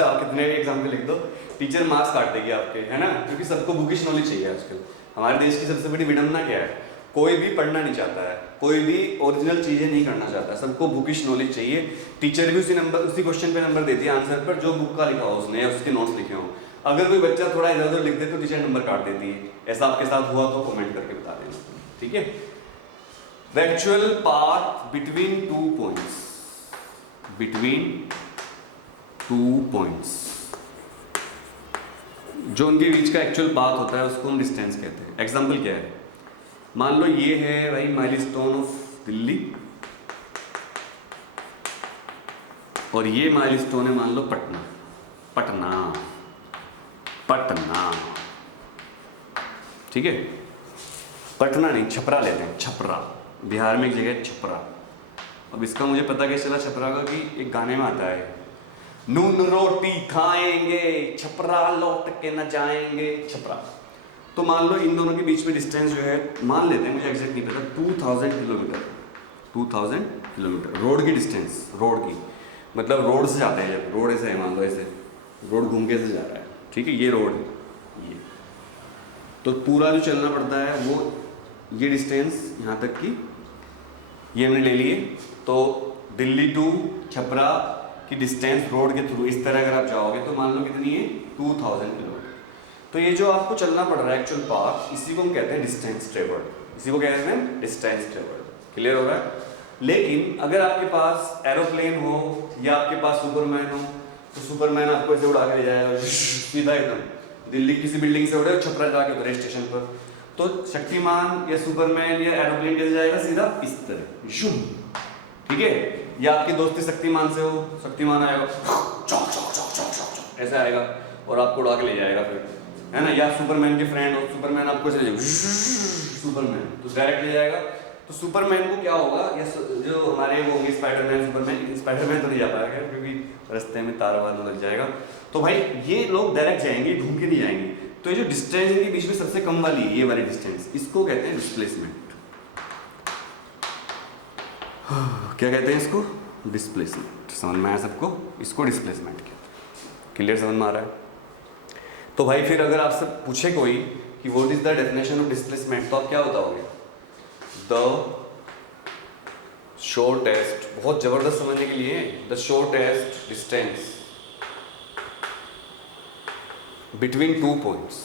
आप कितने भी एग्जाम्पल लिख दो, टीचर मार्क्स काट देगी आपके, है ना। क्योंकि सबको बुकिश नॉलेज चाहिए आजकल। हमारे देश की सबसे बड़ी विडंबना क्या है, कोई भी पढ़ना नहीं चाहता है, कोई भी ओरिजिनल चीज़ें नहीं करना चाहता है, सबको बुकिश नॉलेज चाहिए। टीचर भी उसी क्वेश्चन पे नंबर देती है आंसर पर जो बुक का लिखा हो उसने, या उसके नोट्स लिखे हों। अगर कोई बच्चा थोड़ा इधर उधर लिख दे तो टीचर नंबर काट देती है। ऐसा आपके साथ हुआ तो कमेंट करके बता देना, ठीक है। The actual path between 2 points, between 2 points, जो उनके बीच का एक्चुअल पाथ होता है उसको हम डिस्टेंस कहते हैं। एग्जाम्पल क्या है, मान लो ये है भाई माइलस्टोन ऑफ दिल्ली, और ये माइलस्टोन है मान लो पटना। पटना पटना ठीक है, पटना नहीं, छपरा लेते हैं। छपरा, बिहार में एक जगह है छपरा। अब इसका मुझे पता कैसे चला छपरा का, कि एक गाने में आता है, नून रोटी खाएंगे छपरा लौट के न जाएंगे छपरा। तो मान लो इन दोनों के बीच में डिस्टेंस जो है, मान लेते हैं, मुझे एग्जैक्ट नहीं पता, 2000 किलोमीटर। 2000 किलोमीटर रोड की डिस्टेंस, रोड की मतलब रोड से जाते हैं, जब रोड ऐसे है मान लो, ऐसे रोड घूम के ऐसे जा रहा है, ठीक है, ये रोड है ये, तो पूरा जो चलना पड़ता है वो ये डिस्टेंस यहाँ तक की ये हमने ले लिए। तो दिल्ली टू छपरा की डिस्टेंस रोड के थ्रू इस तरह अगर आप जाओगे तो मान लो कितनी है, 2000 किलोमीटर। तो ये जो आपको चलना पड़ रहा है एक्चुअल पाथ, इसी को हम कहते हैं डिस्टेंस ट्रेवल्ड, इसी को कहते हैं डिस्टेंस ट्रेवल्ड। क्लियर हो रहा है? लेकिन अगर आपके पास एरोप्लेन हो या आपके पास सुपरमैन हो, तो सुपरमैन आपको ऐसे उड़ा के ले जाएगा सीधा एकदम दिल्ली किसी बिल्डिंग से उड़े, छपरा जाके उतरे स्टेशन पर। तो शक्तिमान या सुपरमैन या एरोप्लेन कैसे जाएगा, सीधा इस तरह यूं, ठीक है। या आपकी दोस्ती शक्तिमान से हो, शक्तिमान आएगा चौक चौक चौक चौक चौक ऐसे आएगा और आपको उड़ा के ले जाएगा फिर, है ना। या सुपरमैन के फ्रेंड हो, सुपरमैन आपको ऐसे सुपरमैन तो डायरेक्ट ले जाएगा। तो सुपरमैन को क्या होगा, या जो हमारे वो होंगे स्पाइडरमैन, स्पाइडरमैन तो नहीं जा पाएगा क्योंकि रास्ते में तार वार लग जाएगा। तो भाई ये लोग डायरेक्ट जाएंगे, घूम के नहीं जाएंगे। तो ये जो डिस्टेंस इनके बीच में सबसे कम वाली ये वाली डिस्टेंस, इसको कहते हैं डिस्प्लेसमेंट। क्या कहते हैं इसको, डिस्प्लेसमेंट। समझ में आया सबको, इसको डिस्प्लेसमेंट कहते हैं। क्लियर समझ में आ रहा है? तो भाई फिर अगर आपसे पूछे कोई कि what is the definition of displacement, तो आप क्या बताओगे? द शॉर्टेस्ट, बहुत जबरदस्त समझने के लिए, the shortest distance between 2 points,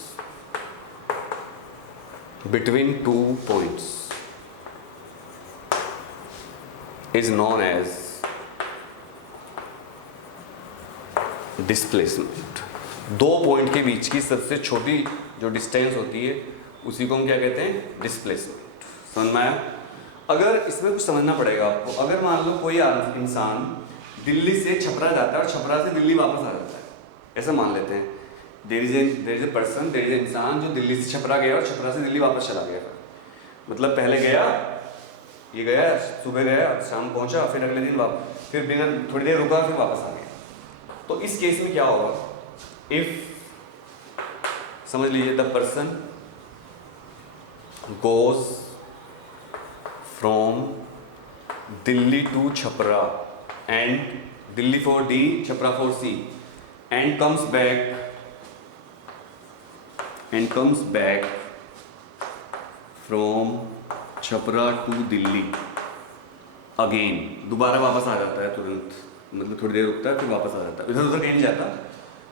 between 2 points is known as displacement। 2 point के बीच की सबसे छोटी जो डिस्टेंस होती है उसी को हम क्या कहते हैं, डिस्प्लेसमेंट। समझ में आया? अगर इसमें कुछ समझना पड़ेगा आपको, अगर मान लो कोई इंसान दिल्ली से छपरा जाता है और छपरा से दिल्ली वापस आ जाता है, ऐसा मान लेते हैं, there is a person, there is a इंसान जो दिल्ली से छपरा गया और छपरा से दिल्ली वापस चला गया। मतलब पहले गया, ये गया सुबह गया, शाम पहुंचा, फिर अगले दिन वापस, फिर बिना थोड़ी देर रुका, फिर वापस आ गया। तो इस केस में क्या होगा, इफ समझ लीजिए the person goes from Delhi to Chhapra and Delhi for D, Chhapra for C, and comes back from Chhapra to Delhi again, दोबारा वापस आ जाता है तुरंत, मतलब थोड़ी देर रुकता है फिर वापस आ जाता है, इधर उधर कहीं नहीं जाता।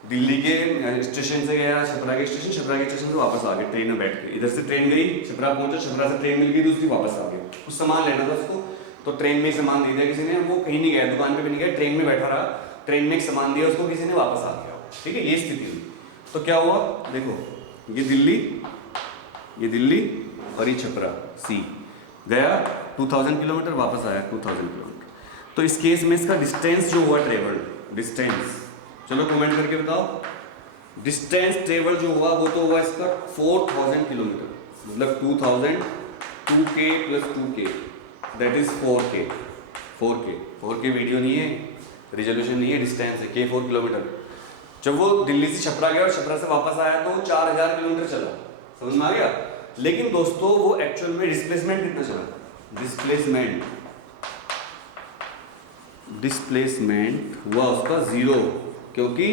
दिल्ली के स्टेशन से गया छपरा के स्टेशन, छपरा के स्टेशन से वापस आ गया ट्रेन में बैठ के, इधर से ट्रेन गई, छपरा पहुंचा, छपरा से ट्रेन मिल गई, दूसरी वापस आ गया। कुछ सामान लेना था उसको, तो ट्रेन में ही सामान दे दिया किसी ने, वो कहीं नहीं गया, दुकान पे भी नहीं गया, ट्रेन में बैठा रहा, ट्रेन में एक सामान दिया उसको किसी ने, वापस आ गया। ठीक है, ये स्थिति हुई। तो क्या हुआ, देखो ये दिल्ली और ये छपरा सी, गया 2000 किलोमीटर, वापस आया 2000 किलोमीटर। तो इस केस में इसका डिस्टेंस जो हुआ ट्रेवल्ड, डिस्टेंस, चलो कमेंट करके बताओ, डिस्टेंस ट्रेवल जो हुआ वो तो हुआ इसका 4000 किलोमीटर, मतलब 2000 2k plus 2k that is 4k। 4k video नहीं है, रिजोल्यूशन नहीं है, डिस्टेंस है, k 4 किलोमीटर। जब वो दिल्ली से छपरा गया और छपरा से वापस आया तो 4000 किलोमीटर चला, समझ में आ गया। लेकिन दोस्तों वो एक्चुअल में डिस्प्लेसमेंट कितना चला, डिस्प्लेसमेंट हुआ उसका 0, क्योंकि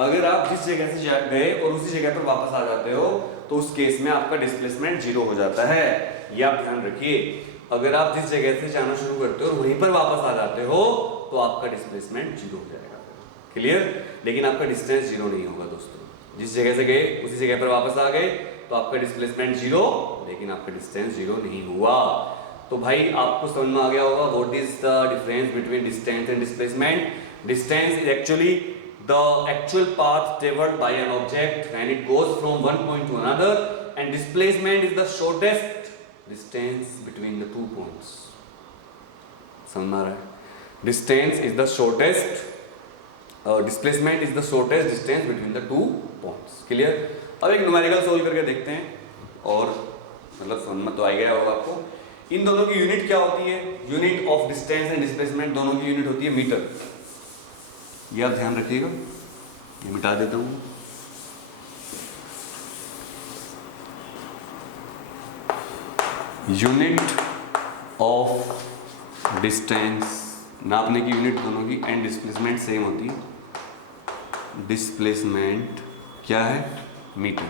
अगर आप जिस जगह से गए और उसी जगह पर वापस आ जाते हो तो उस केस में आपका डिस्प्लेसमेंट 0 हो जाता है। ये आप ध्यान रखिए, अगर आप जिस जगह से जाना शुरू करते हो और वहीं पर वापस आ जाते हो तो आपका डिस्प्लेसमेंट 0 हो जाएगा। क्लियर? लेकिन आपका डिस्टेंस 0 नहीं होगा दोस्तों, जिस जगह से गए उसी जगह पर वापस आ गए तो आपका डिस्प्लेसमेंट 0, लेकिन आपका डिस्टेंस 0 नहीं हुआ। तो भाई आपको समझ में आ गया होगा what is the difference between distance and displacement. Distance is actually the actual path traveled by an object when it goes from one point to another and displacement is the shortest distance between the 2 points. समझ में आ रहा है? Distance is the shortest, displacement is the shortest distance between the 2 points. Clear? अब एक numerical solve करके देखते हैं और मतलब समझ में तो आ गया होगा आपको। इन दोनों की यूनिट क्या होती है? Unit of distance and displacement दोनों की यूनिट होती है मीटर। ये आप ध्यान रखिएगा, ये मिटा देता हूँ। यूनिट ऑफ डिस्टेंस नापने की यूनिट दोनों की एंड डिस्प्लेसमेंट सेम होती है। डिस्प्लेसमेंट क्या है? मीटर।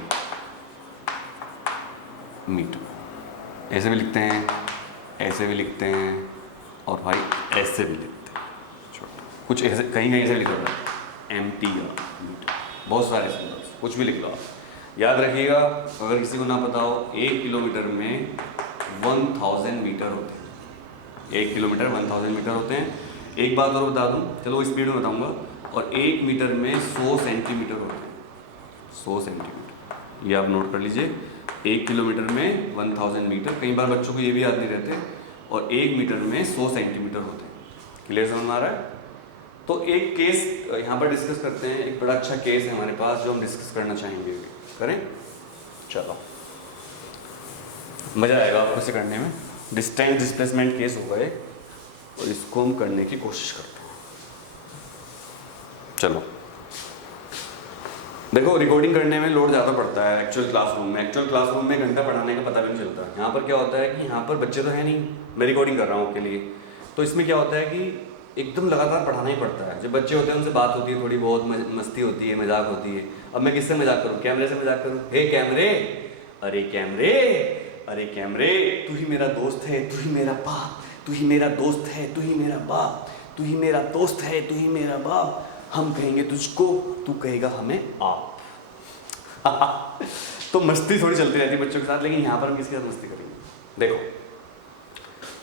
मीटर ऐसे भी लिखते हैं, ऐसे भी लिखते हैं और भाई ऐसे भी लिखते हैं। कुछ ऐसे कहीं कहीं ऐसे लिखा होता है MTR मीटर, बहुत सारे सिंबल्स, कुछ भी लिख लो आप। याद रखिएगा, अगर किसी को ना पता हो, 1 किलोमीटर में 1000 मीटर होते हैं। 1 किलोमीटर 1000 मीटर होते हैं। एक बात और बता दूं, चलो स्पीड में बताऊंगा। और 1 मीटर में 100 सेंटीमीटर होते हैं। 100 सेंटीमीटर, ये आप नोट कर लीजिए। 1 किलोमीटर में 1000 मीटर, कई बार बच्चों को ये भी याद नहीं रहते। और 1 मीटर में 100 सेंटीमीटर होते हैं। क्लियर समझ में आ रहा है? तो एक केस यहाँ पर डिस्कस करते हैं। एक बड़ा अच्छा केस है हमारे पास जो हम डिस्कस करना चाहेंगे। करें? चलो, मज़ा आएगा आपको इसे करने में। डिस्टेंस डिस्प्लेसमेंट केस होगा एक, और इसको हम करने की कोशिश करते हैं। चलो देखो, रिकॉर्डिंग करने में लोड ज़्यादा पड़ता है एक्चुअल क्लासरूम में। एक्चुअल क्लासरूम में घंटा पढ़ाने का पता भी नहीं चलता। यहाँ पर क्या होता है कि यहाँ पर बच्चे तो है नहीं, मैं रिकॉर्डिंग कर रहा हूँ आपके लिए। तो इसमें क्या होता है कि एकदम लगातार पढ़ाना ही पड़ता है। जब बच्चे होते हैं उनसे बात होती है, थोड़ी बहुत मस्ती होती है, मजाक होती है। अब मैं किससे मजाक करूँ? कैमरे से मजाक करूँ? हे कैमरे, अरे कैमरे, अरे कैमरे, तू ही मेरा दोस्त है, तू ही मेरा बाप, तू ही मेरा दोस्त है, तू ही मेरा बाप, तू ही मेरा दोस्त है, तू ही मेरा बाप। हम कहेंगे तुझको, तू कहेगा हमें आप। तो मस्ती थोड़ी चलती रहती है बच्चों के साथ, लेकिन यहाँ पर हम किसके साथ मस्ती करेंगे? देखो,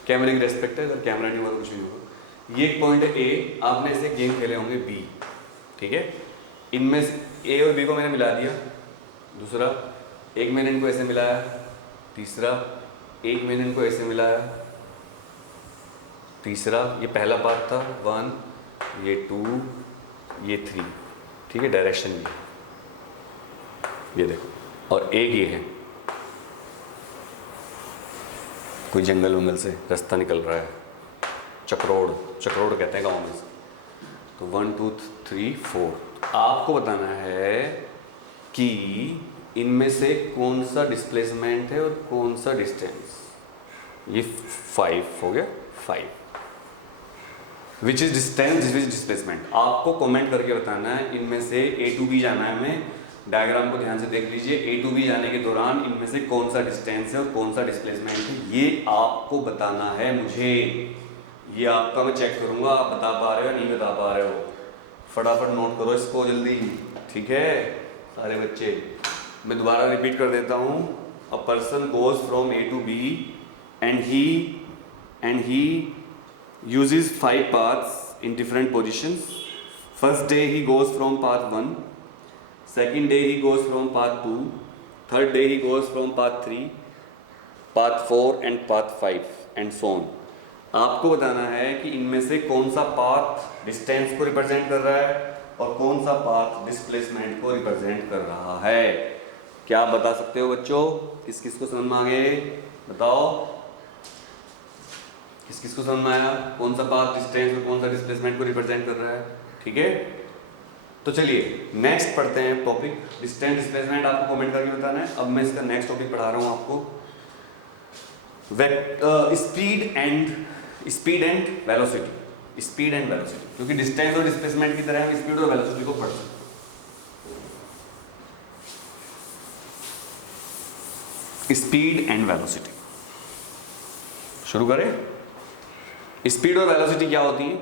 कैमरे की रेस्पेक्ट है, अगर कैमरा नहीं हुआ तो कुछ नहीं होगा। ये एक पॉइंट है ए, आपने ऐसे गेम खेले होंगे बी, ठीक है? इनमें ए और बी को मैंने मिला दिया। दूसरा, एक मैंने इनको ऐसे मिलाया। तीसरा, एक मैंने इनको ऐसे मिलाया। तीसरा, ये पहला पार्ट था 1, ये 2, ये 3, ठीक है? डायरेक्शन ये देखो, और एक ये है, कोई जंगल वंगल से रास्ता निकल रहा है, चक्रोड़, चक्रोड़ कहते हैं गाँव में से। तो 1 2 3 4 आपको बताना है कि इनमें से कौन सा डिस्प्लेसमेंट है और कौन सा डिस्टेंस। ये 5 हो गया, 5। Which is distance, which is displacement. आपको कमेंट करके बताना है इनमें से A to B जाना है। हमें डायग्राम को ध्यान से देख लीजिए। A to B जाने के दौरान इनमें से कौन सा डिस्टेंस है और कौन सा डिस्प्लेसमेंट है, ये आपको बताना है मुझे। ये आपका मैं चेक करूंगा आप बता पा रहे हो या नहीं बता पा रहे हो। फटाफट नोट करो इसको जल्दी, ठीक है सारे बच्चे। मैं दोबारा रिपीट कर देता हूँ। A person goes from A to B and he uses 5 paths in different positions. First day he goes from path 1, second day he goes from path 2, third day he goes from path 3, path 4 and path 5 and so on. आपको बताना है कि इनमें से कौन सा path distance को represent कर रहा है और कौन सा पाथ डिस्प्लेसमेंट को रिप्रेजेंट कर रहा है। क्या आप बता सकते हो बच्चों? किस किस को समझ में आ गए बताओ? किस किस को समझ में आया कौन सा पाथ डिस्टेंस और कौन सा डिस्प्लेसमेंट को रिप्रेजेंट कर रहा है? ठीक है, तो चलिए नेक्स्ट पढ़ते हैं टॉपिक डिस्टेंस डिस्प्लेसमेंट। आपको कमेंट करके बताना है। अब मैं इसका नेक्स्ट टॉपिक पढ़ा रहा हूँ आपको, speed and velocity. Speed and velocity, क्योंकि डिस्टेंस और डिस्प्लेसमेंट की तरह हम स्पीड और वेलोसिटी को पढ़ सकते हैं। स्पीड एंड वेलोसिटी शुरू करें। स्पीड और वेलोसिटी क्या होती है,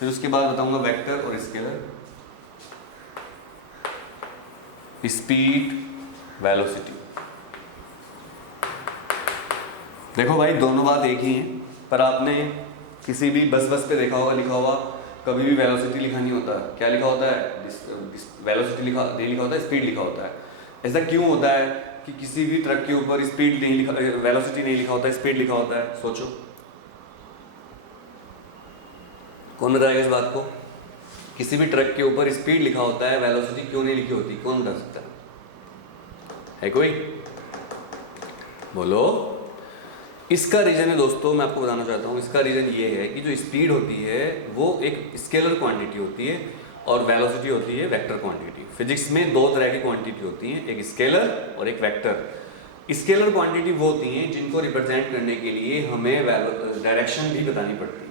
फिर उसके बाद बताऊंगा वेक्टर और स्केलर। स्पीड वेलोसिटी, देखो भाई दोनों बात एक ही है, पर आपने किसी भी बस पे देखा होगा लिखा हुआ कभी भी वेलोसिटी लिखा नहीं होता। क्या लिखा होता है? वेलोसिटी लिखा नहीं लिखा होता है, स्पीड लिखा होता है। ऐसा क्यों होता है कि किसी भी ट्रक के ऊपर स्पीड नहीं लिखा, वेलोसिटी नहीं लिखा होता है, स्पीड लिखा होता है? सोचो, कौन बताएगा इस बात को? किसी भी ट्रक के ऊपर स्पीड लिखा होता है, वेलोसिटी क्यों नहीं लिखी होती? कौन बता सकता है कोई? बोलो। इसका रीजन है दोस्तों, मैं आपको बताना चाहता हूँ, इसका रीजन ये है कि जो स्पीड होती है वो एक स्केलर क्वांटिटी होती है और वेलोसिटी होती है वेक्टर क्वांटिटी। फिजिक्स में दो तरह की क्वांटिटी होती हैं, एक स्केलर और एक वेक्टर। स्केलर क्वांटिटी वो होती हैं जिनको रिप्रेजेंट करने के लिए हमें डायरेक्शन भी बतानी पड़ती है,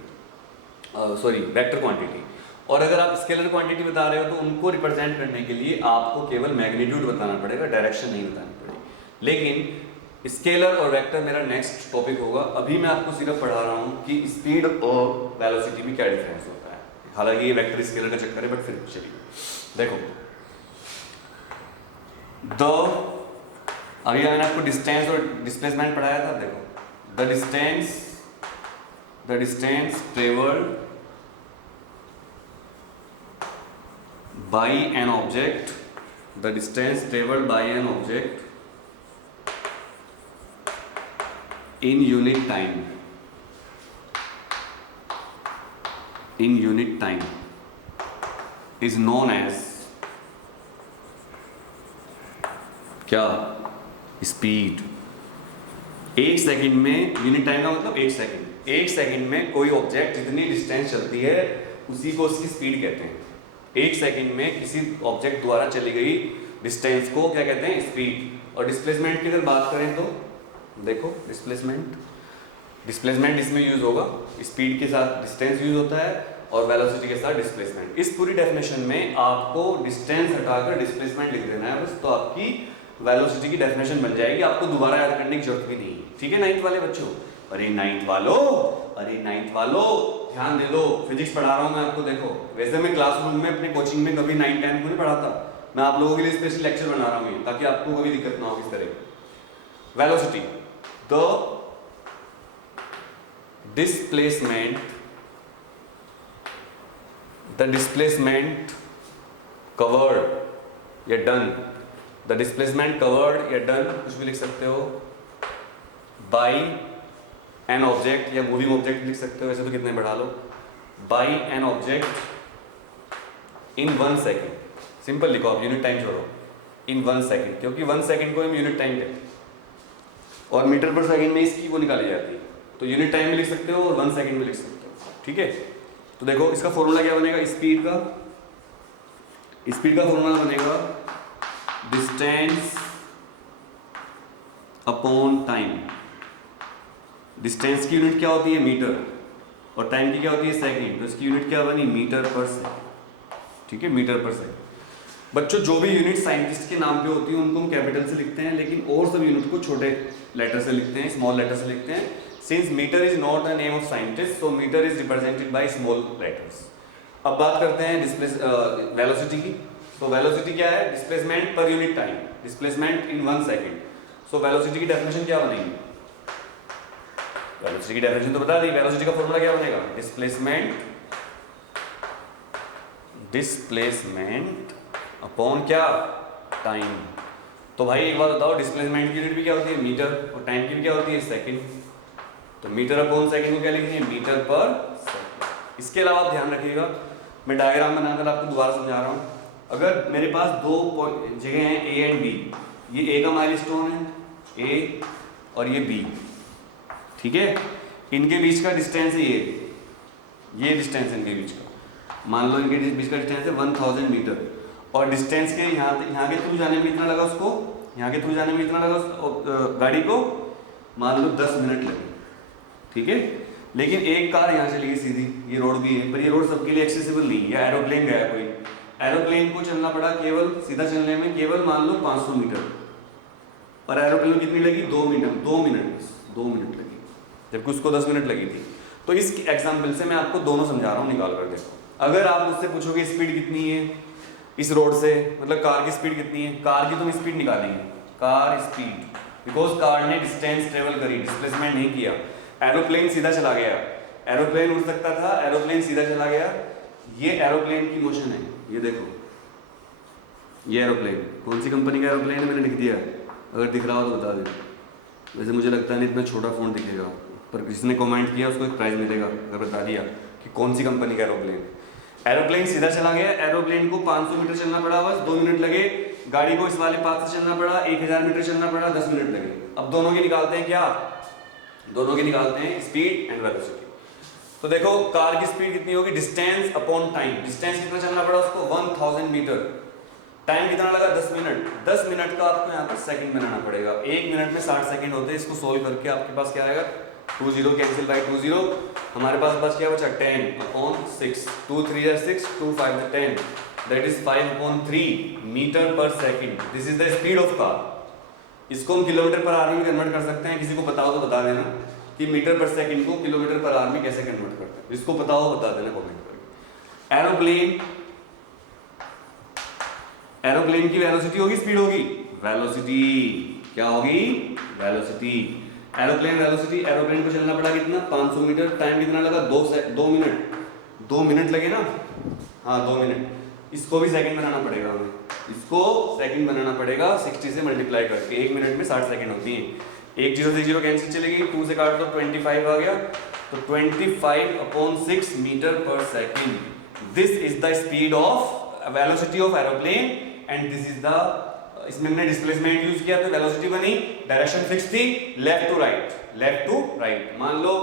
सॉरी वेक्टर क्वांटिटी। और अगर आप स्केलर क्वांटिटी बता रहे हो तो उनको रिप्रेजेंट करने के लिए आपको केवल मैग्नीट्यूड बताना पड़ेगा, डायरेक्शन नहीं बतानी पड़ेगी। लेकिन स्केलर और वेक्टर मेरा नेक्स्ट टॉपिक होगा। अभी मैं आपको सिर्फ पढ़ा रहा हूँ कि स्पीड और वेलोसिटी में क्या डिफरेंस होता है। हालांकि ये वेक्टर स्केलर का चक्कर है, बट फिर चलिए देखो। अभी मैंने आपको डिस्टेंस और डिस्प्लेसमेंट पढ़ाया था। देखो, the distance travelled by an object, the distance traveled by an object in unit time is known as क्या? स्पीड। एक सेकंड में, यूनिट टाइम का मतलब एक सेकंड, एक सेकंड में कोई ऑब्जेक्ट जितनी डिस्टेंस चलती है उसी को उसकी स्पीड कहते हैं। एक सेकंड में किसी ऑब्जेक्ट द्वारा चली गई डिस्टेंस को क्या कहते हैं? स्पीड। और डिस्प्लेसमेंट की अगर बात करें तो देखो, डिस्प्लेसमेंट इसमें यूज होगा, स्पीड के साथ डिस्टेंस यूज होता है और वेलोसिटी के साथ डिस्प्लेसमेंट। इस पूरी डेफिनेशन में आपको डिस्टेंस हटाकर डिस्प्लेसमेंट लिख देना है बस, तो आपकी वेलोसिटी की डेफिनेशन बन जाएगी। आपको दोबारा याद करने की जरूरत भी नहीं है। ठीक है नाइन्थ वाले बच्चों? अरे नाइन्थ वालों ध्यान दे दो, फिजिक्स पढ़ा रहा हूँ मैं आपको। देखो, वैसे मैं क्लासरूम में अपने कोचिंग में कभी 9th 10th को नहीं पढ़ाता, मैं आप लोगों के लिए स्पेशल लेक्चर बना रहा हूँ ताकि आपको कभी दिक्कत ना हो इस तरह। वेलोसिटी, द डिस्प्लेसमेंट कवर्ड या डन, द डिस्प्लेसमेंट कवर्ड या डन, कुछ भी लिख सकते हो, बाई एन ऑब्जेक्ट या मूविंग ऑब्जेक्ट लिख सकते हो, वैसे तो कितने बढ़ा लो, by an object in 1 second. Simple लिखो आप, यूनिट टाइम छोड़ो, इन 1 सेकेंड, क्योंकि 1 सेकेंड को हम यूनिट टाइम कहते हैं और मीटर पर सेकेंड में इसकी वो निकाली जाती है। तो यूनिट टाइम में लिख सकते हो और 1 सेकेंड में लिख सकते हो। ठीक है, तो देखो इसका फॉर्मूला क्या बनेगा? स्पीड का फॉर्मूला बनेगा डिस्टेंस अपॉन टाइम। डिस्टेंस की यूनिट क्या होती है? मीटर, और टाइम की क्या होती है? सेकंड। तो इसकी यूनिट क्या बनी? मीटर पर सेकंड। ठीक है, मीटर पर सेकंड। बच्चों, जो भी यूनिट साइंटिस्ट के नाम पे होती है उनको हम कैपिटल से लिखते हैं, लेकिन और सब यूनिट को छोटे लेटर से लिखते हैं, स्मॉल लेटर से लिखते हैं। Since metre is not the name of scientist, so metre is represented by small letters. अब बात करते हैं वेलोसिटी की। तो वेलोसिटी क्या है? Displacement per unit time, displacement in 1 second. So velocity की डेफिनेशन क्या बनेगी? वेलोसिटी की डेफिनेशन तो बता दी। वेलोसिटी का फॉर्मूला क्या बनेगा? डिस्प्लेसमेंट अपॉन क्या? टाइम। तो भाई एक बात बताओ, डिस्प्लेसमेंट की यूनिट भी क्या होती है? मीटर, और टाइम की भी क्या होती है? सेकंड। तो मीटर अपॉन सेकंड को क्या लिखेंगे? मीटर पर सेकंड। इसके अलावा आप ध्यान रखिएगा, मैं डायग्राम बनाकर आपको दोबारा समझा रहा हूँ। अगर मेरे पास दो जगह हैं ए एंड बी, ये ए का माइलस्टोन है, ए, और ये बी, ठीक है, इनके बीच का डिस्टेंस है ये डिस्टेंस है इनके बीच का, मान लो इनके बीच का डिस्टेंस है 1000 मीटर, और डिस्टेंस के यहाँ के थ्रू जाने में इतना लगा उसको, यहाँ के थ्रू जाने में इतना लगा गाड़ी को, मान लो 10 मिनट लगे, ठीक है। लेकिन एक कार यहाँ चली गई सीधी, ये रोड भी है, पर ये रोड सबके लिए एक्सेसिबल नहीं है, या एरोप्लेन गया कोई, एरोप्लेन को चलना पड़ा केवल सीधा चलने में केवल मान लो 500 मीटर, और एरोप्लेन कितनी लगी? 2 मिनट लगी, जबकि उसको 10 मिनट लगी थी। तो इस एग्जाम्पल से मैं आपको दोनों समझा रहा हूँ, निकाल कर देखो। अगर आप मुझसे पूछोगे स्पीड कितनी है इस रोड से, मतलब कार की स्पीड कितनी है, कार की तुम स्पीड निकालेंगे, कार स्पीड, बिकॉज कार ने डिस्टेंस ट्रेवल करी, डिस्प्लेसमेंट नहीं किया। एरोप्लेन सीधा चला गया, एरोप्लेन उड़ सकता था, एरोप्लेन सीधा चला गया, ये एरोप्लेन की मोशन है, ये देखो, ये एरोप्लेन कौन सी कंपनी का एरोप्लेन है मैंने लिख दिया, अगर दिख रहा हो तो बता दे। वैसे मुझे लगता नहीं इतना छोटा फ़ॉन्ट दिखेगा, पर किसने कमेंट किया उसको एक प्राइज़ मिलेगा अगर बता दिया कि कौन सी कंपनी का एरोप्लेन है। एरोप्लेन सीधा चला गया, एरोप्लेन को 500 मीटर चलना पड़ा, बस 2 मिनट लगे। गाड़ी को इस वाले पाथ से चलना पड़ा, 1000 मीटर चलना पड़ा, 10 मिनट लगे। अब दोनों की निकालते हैं, क्या दोनों की निकालते हैं, स्पीड एंड वेलोसिटी। तो देखो कार की स्पीड कितनी होगी, डिस्टेंस अपॉन टाइम। डिस्टेंस कितना चलना पड़ा उसको, 1000 मीटर। टाइम कितना लगा, 10 मिनट। 10 मिनट का आपको यहाँ पर सेकंड बनाना पड़ेगा। 1 मिनट में 60 सेकंड होते हैं। इसको सोल्व करके आपके पास क्या आएगा, 2 0 कैंसिल बाई 2 0, हमारे पास बच क्या बचा, 10 upon 6, 2 3 6, 2 5 10, that is 5 upon 3 metre पर second. This is the speed of car. इसको हम किलोमीटर पर आवर में कन्वर्ट कर सकते हैं। किसी को पता हो तो बता देना कि मीटर पर सेकंड को किलोमीटर पर आवर में कैसे कन्वर्ट करते हैं। जिसको पता हो बता देना कमेंट करके। एरोप्लेन की वेलोसिटी होगी, स्पीड होगी, वेलोसिटी। क्या होगी, वेलोसिटी। एरोप्लेन वेलोसिटी, एरोप्लेन को चलना पड़ा कितना, 500 मीटर। टाइम कितना लगा, 2 मिनट। 2 मिनट लगे ना, हाँ 2 मिनट। इसको भी सेकंड बनाना पड़ेगा हमें, इसको सेकंड बनाना पड़ेगा 60 से मल्टीप्लाई करके। 1 मिनट में 60 सेकंड होती है। 1 0 से 0 कैंसिल चलेगी, 2 से काट दो 25 आ गया, तो 25 अपॉन 6 मीटर पर second. This is the speed of velocity of aeroplane and this is the, इसमें हमने डिस्प्लेसमेंट यूज किया तो वेलोसिटी बनी। डायरेक्शन फिक्स थी, left to right, left to right. मान लो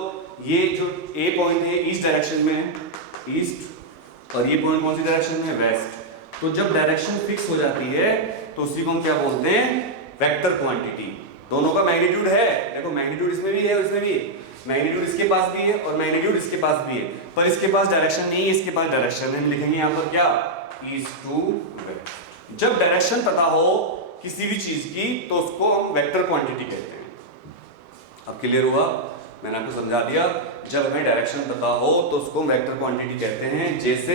ये जो ए पॉइंट है ईस्ट डायरेक्शन में है, ईस्ट, और ये पॉइंट कौन सी डायरेक्शन में, वेस्ट। तो जब डायरेक्शन फिक्स हो जाती है तो उसी को हम क्या बोलते हैं, वेक्टर क्वांटिटी। दोनों का मैग्नीट्यूड है, देखो मैग्नीट्यूड इसमें भी है और इसमें भी है। मैग्नीट्यूड इसके पास भी है और मैग्नीट्यूड इसके पास भी है, पर इसके पास डायरेक्शन नहीं है, इसके पास डायरेक्शन है। हम लिखेंगे यहाँ पर क्या, ईस्ट टू वेस्ट। जब डायरेक्शन पता हो किसी भी चीज की तो उसको हम वेक्टर क्वांटिटी कहते हैं। अब क्लियर हुआ, मैंने आपको समझा दिया। जब हमें डायरेक्शन पता हो तो उसको हम वेक्टर क्वांटिटी कहते हैं। जैसे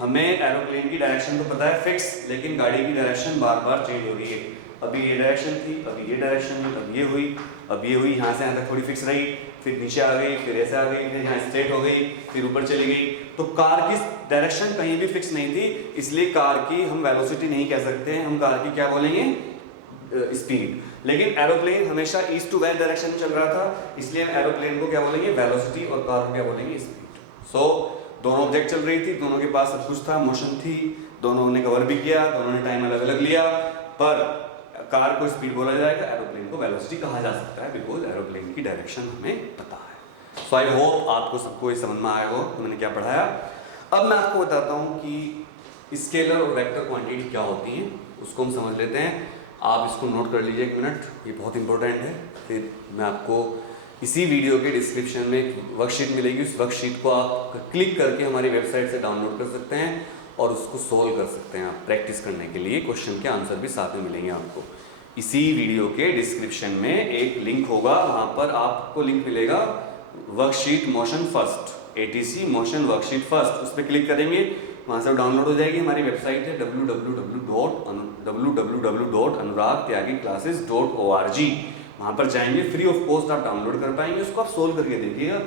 हमें एरोप्लेन की डायरेक्शन तो पता है फिक्स, लेकिन गाड़ी की डायरेक्शन बार बार चेंज हो रही है। अभी ये डायरेक्शन थी, अभी ये डायरेक्शन हुई, अब ये हुई, अब ये हुई, यहाँ से यहाँ तक थोड़ी फिक्स रही, फिर नीचे आ गई, फिर ऐसे आ गई, फिर यहाँ स्ट्रेट हो गई, फिर ऊपर चली गई। तो कार की डायरेक्शन कहीं भी फिक्स नहीं थी, इसलिए कार की हम वेलोसिटी नहीं कह सकते हैं, हम कार की क्या बोलेंगे, स्पीड। लेकिन एरोप्लेन हमेशा ईस्ट टू वेस्ट डायरेक्शन में चल रहा था, इसलिए हम एरोप्लेन को क्या बोलेंगे, वेलोसिटी, और कार को क्या बोलेंगे, स्पीड। सो दोनों ऑब्जेक्ट चल रही थी, दोनों के पास सब कुछ था, मोशन थी, दोनों ने कवर भी किया, दोनों ने टाइम अलग अलग लिया, पर कार को स्पीड बोला जाएगा, एरोप्लेन को वेलोसिटी कहा जा सकता है, बिकॉज एरोप्लेन की डायरेक्शन हमें पता है। सो आई होप आपको सबको ये समझ में आया हो तो मैंने क्या पढ़ाया। अब मैं आपको बताता हूँ कि स्केलर और वेक्टर क्वांटिटी क्या होती हैं, उसको हम समझ लेते हैं। आप इसको नोट कर लीजिए 1 मिनट, ये बहुत इंपॉर्टेंट है। फिर मैं आपको इसी वीडियो के डिस्क्रिप्शन में एक वर्कशीट मिलेगी, उस वर्कशीट को आप क्लिक करके हमारी वेबसाइट से डाउनलोड कर सकते हैं और उसको सोल्व कर सकते हैं। आप प्रैक्टिस करने के लिए क्वेश्चन के आंसर भी साथ में मिलेंगे आपको। इसी वीडियो के डिस्क्रिप्शन में एक लिंक होगा, वहाँ पर आपको लिंक मिलेगा worksheet motion first, ATC motion worksheet first, उस पर क्लिक करेंगे, वहाँ से डाउनलोड हो जाएगी। हमारी वेबसाइट है www.anuragtyagiclasses.org। वहाँ पर जाएंगे, फ्री ऑफ कॉस्ट आप डाउनलोड कर पाएंगे, उसको आप सोल्व करके देखिएगा।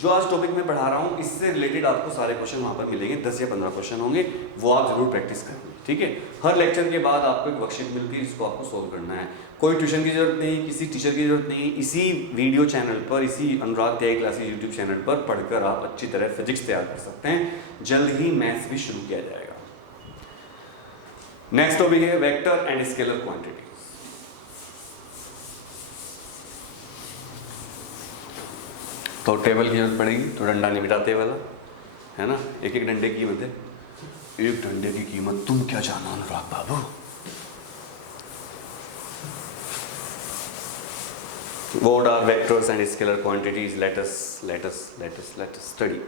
जो आज टॉपिक में पढ़ा रहा हूँ इससे रिलेटेड आपको सारे क्वेश्चन वहाँ पर मिलेंगे, 10 या 15 क्वेश्चन होंगे, वो आप जरूर प्रैक्टिस करेंगे, ठीक है। हर लेक्चर के बाद आपको एक वर्कशीट मिलती है, जिसको आपको सोल्व करना है। कोई ट्यूशन की जरूरत नहीं, किसी टीचर की जरूरत नहीं, इसी वीडियो चैनल पर, इसी अनुराग त्यागी क्लासेस यूट्यूब चैनल पर पढ़कर आप अच्छी तरह फिजिक्स तैयार कर सकते हैं। जल्द ही मैथ्स भी शुरू किया जाएगा। नेक्स्ट टॉपिक है वेक्टर एंड स्केलर क्वांटिटी। तो टेबल की जरूरत पड़ेगी, तो डंडा नहीं मिटाते वाला है ना, एक एक डंडे की कीमत है, एक डंडे की कीमत तुम क्या जानो अनुराग बाबू। What are vectors and scalar quantities? Let us study.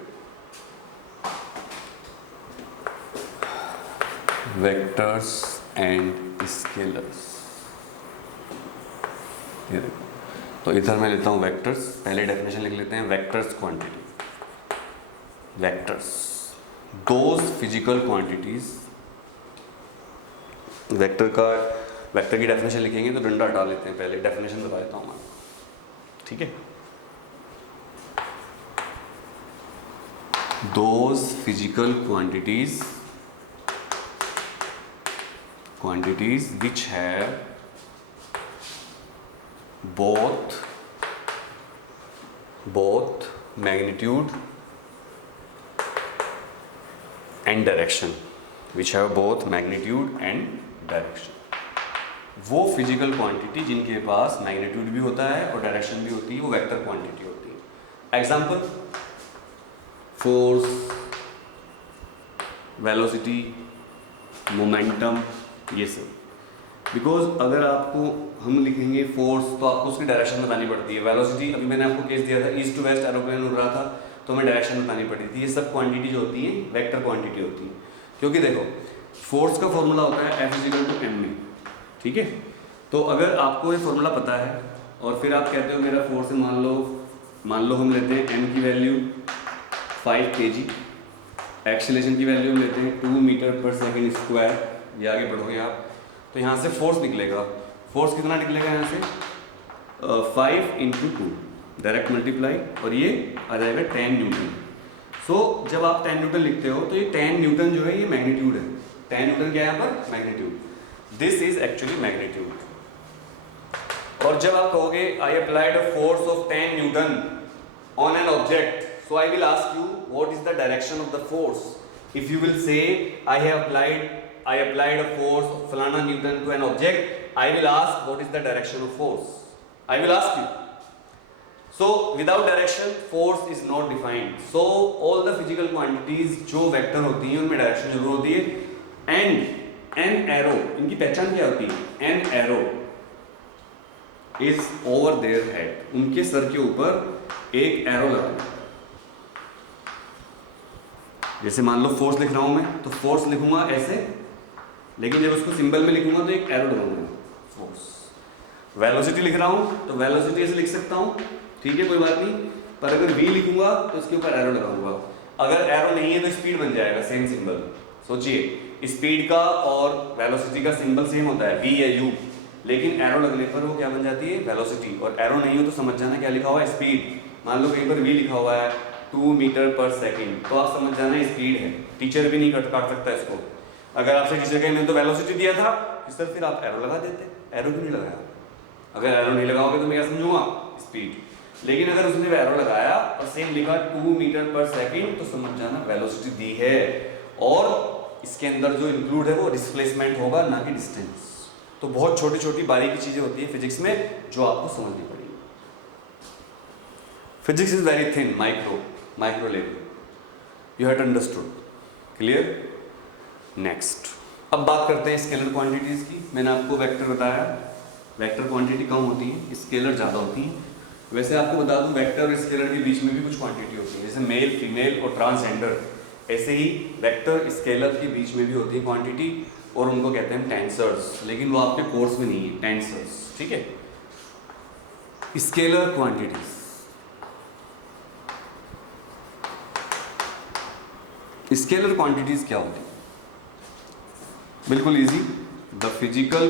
Vectors and scalars. ये देखो, तो इधर मैं लेता हूँ वेक्टर्स। पहले डेफिनेशन लिख लेते हैं, vectors quantity. Vectors, those physical quantities. Vector की डेफिनेशन लिखेंगे तो डंडा हटा लेते हैं, पहले डेफिनेशन बता देता हूँ मैं, ठीक है। Those physical quantities which have both magnitude and direction, वो फिजिकल क्वांटिटी जिनके पास मैग्नीट्यूड भी होता है और डायरेक्शन भी होती है, वो वेक्टर क्वांटिटी होती है. एग्जाम्पल, फोर्स, वेलोसिटी, मोमेंटम, ये सब. बिकॉज अगर आपको हम लिखेंगे फोर्स तो आपको उसकी डायरेक्शन बतानी पड़ती है. वेलोसिटी, अभी मैंने आपको केस दिया था, ईस्ट टू वेस्ट एरोप्लेन उड़ रहा था तो हमें डायरेक्शन बतानी पड़ी थी. ये सब क्वांटिटी जो होती है वेक्टर क्वांटिटी होती है. क्योंकि देखो, फोर्स का फॉर्मूला होता है F = ma. ठीक है, तो अगर आपको ये फॉर्मूला पता है और फिर आप कहते हो मेरा फोर्स है, मान लो हम लेते हैं m की वैल्यू 5 kg, एक्सीलरेशन की वैल्यू हम लेते हैं 2 मीटर/सेकंड². ये आगे बढ़ोगे आप तो यहाँ से फोर्स निकलेगा. फोर्स कितना निकलेगा यहाँ से? 5 × 2 डायरेक्ट मल्टीप्लाई, और ये आ जाएगा 10 न्यूटन. सो जब आप 10 न्यूटन लिखते हो तो ये 10 न्यूटन जो है ये मैग्नीट्यूड है. 10 न्यूटन क्या है यहाँ पर? Magnitude. This is actually magnitude. और जब आप कहोगे I applied a force of 10 Newton on an object, so I will ask you what is the direction of the force. If you will say I applied a force of falana Newton to an object, I will ask what is the direction of force. I will ask you. So without direction force is not defined. So all the physical quantities जो vector होती हैं उनमें direction जरूर होती है. And an arrow, इनकी पहचान क्या होती है? An arrow is over their head. उनके सर के ऊपर एक एरो लगा. जैसे मान लो फोर्स लिख रहा हूं मैं, तो फोर्स लिखूंगा ऐसे, लेकिन जब उसको सिंबल में लिखूंगा तो एक एरो लगाऊंगा. फोर्स. वेलोसिटी लिख रहा हूं तो वेलोसिटी ऐसे लिख सकता हूं, ठीक है, कोई बात नहीं. पर अगर v लिखूंगा तो इसके ऊपर एरो लगाऊंगा. अगर एरो नहीं है तो स्पीड बन जाएगा, सेम सिंबल. सोचिए, स्पीड का और वेलोसिटी का सिंबल सेम होता है, v या u, लेकिन एरो लगने पर वो क्या बन जाती है? वेलोसिटी. और एरो नहीं हो तो समझ जाना क्या लिखा हुआ है? स्पीड. मान लो कहीं पर v लिखा हुआ है 2 मीटर/सेकंड, तो आप समझ जाना स्पीड है. टीचर भी नहीं काट सकता इसको. अगर आपसे टीचर कहे मैंने तो वेलोसिटी दिया था, सर फिर आप एरो लगा देते. एरो क्यों नहीं लगाया? अगर एरो नहीं लगाओगे तो मैं क्या समझूंगा? स्पीड. लेकिन अगर उसने एरो लगाया और सेम लिखा 2 मीटर/सेकंड, तो समझ जाना वेलोसिटी दी है. और इसके अंदर जो इंक्लूड है वो डिस्प्लेसमेंट होगा, ना कि डिस्टेंस. तो बहुत छोटी छोटी बारीकी चीजें होती है फिजिक्स में जो आपको समझनी पड़ेगी. Physics is very thin, micro level. You have understood. Clear? Next, अब बात करते हैं स्केलर क्वांटिटीज की. मैंने आपको वेक्टर बताया, वेक्टर क्वांटिटी कम होती है, स्केलर ज़्यादा होती है. वैसे आपको बता दूं, वेक्टर और स्केलर के बीच में भी कुछ क्वांटिटी होती है, जैसे मेल, फीमेल और ट्रांसजेंडर. ऐसे ही वेक्टर स्केलर के बीच में भी होती है क्वांटिटी, और उनको कहते हैं टेंसर्स. लेकिन वो आपके कोर्स में नहीं है, टेंसर्स. ठीक है. स्केलर क्वांटिटीज, स्केलर क्वांटिटीज क्या होती है? बिल्कुल इजी. द फिजिकल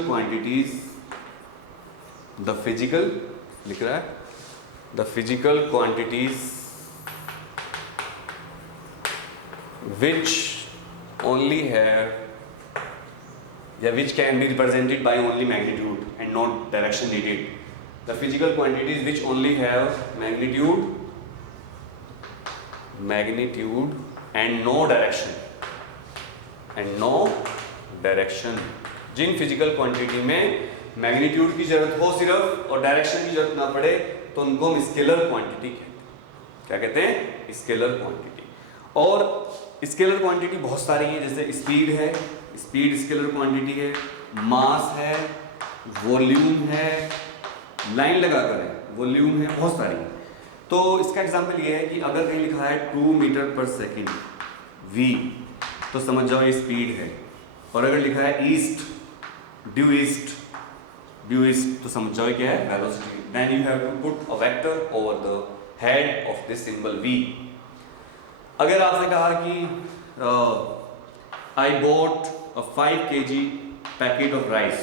लिख रहा है, the physical quantities which only have या which can be represented by only magnitude and not direction needed. The physical quantities which only have magnitude and no direction. जिन physical quantity में magnitude की जरूरत हो सिर्फ और डायरेक्शन की जरूरत ना पड़े, तो उनको हम स्केलर क्वांटिटी कहते हैं. क्या कहते हैं? Scalar quantity. और स्केलर क्वांटिटी बहुत सारी है, जैसे स्पीड है, स्पीड स्केलर क्वांटिटी है. मास है, वॉल्यूम है, लाइन लगाकर है, वॉल्यूम है, बहुत सारी है. तो इसका एग्जाम्पल ये है कि अगर कहीं लिखा है 2 मीटर/सेकंड v, तो समझ जाओ ये स्पीड है. और अगर लिखा है ईस्ट, ड्यू ईस्ट, तो समझ जाओ क्या है? Velocity. Then you have to put a vector over the head of this symbol v. अगर आपने कहा कि I bought a 5 kg packet of rice,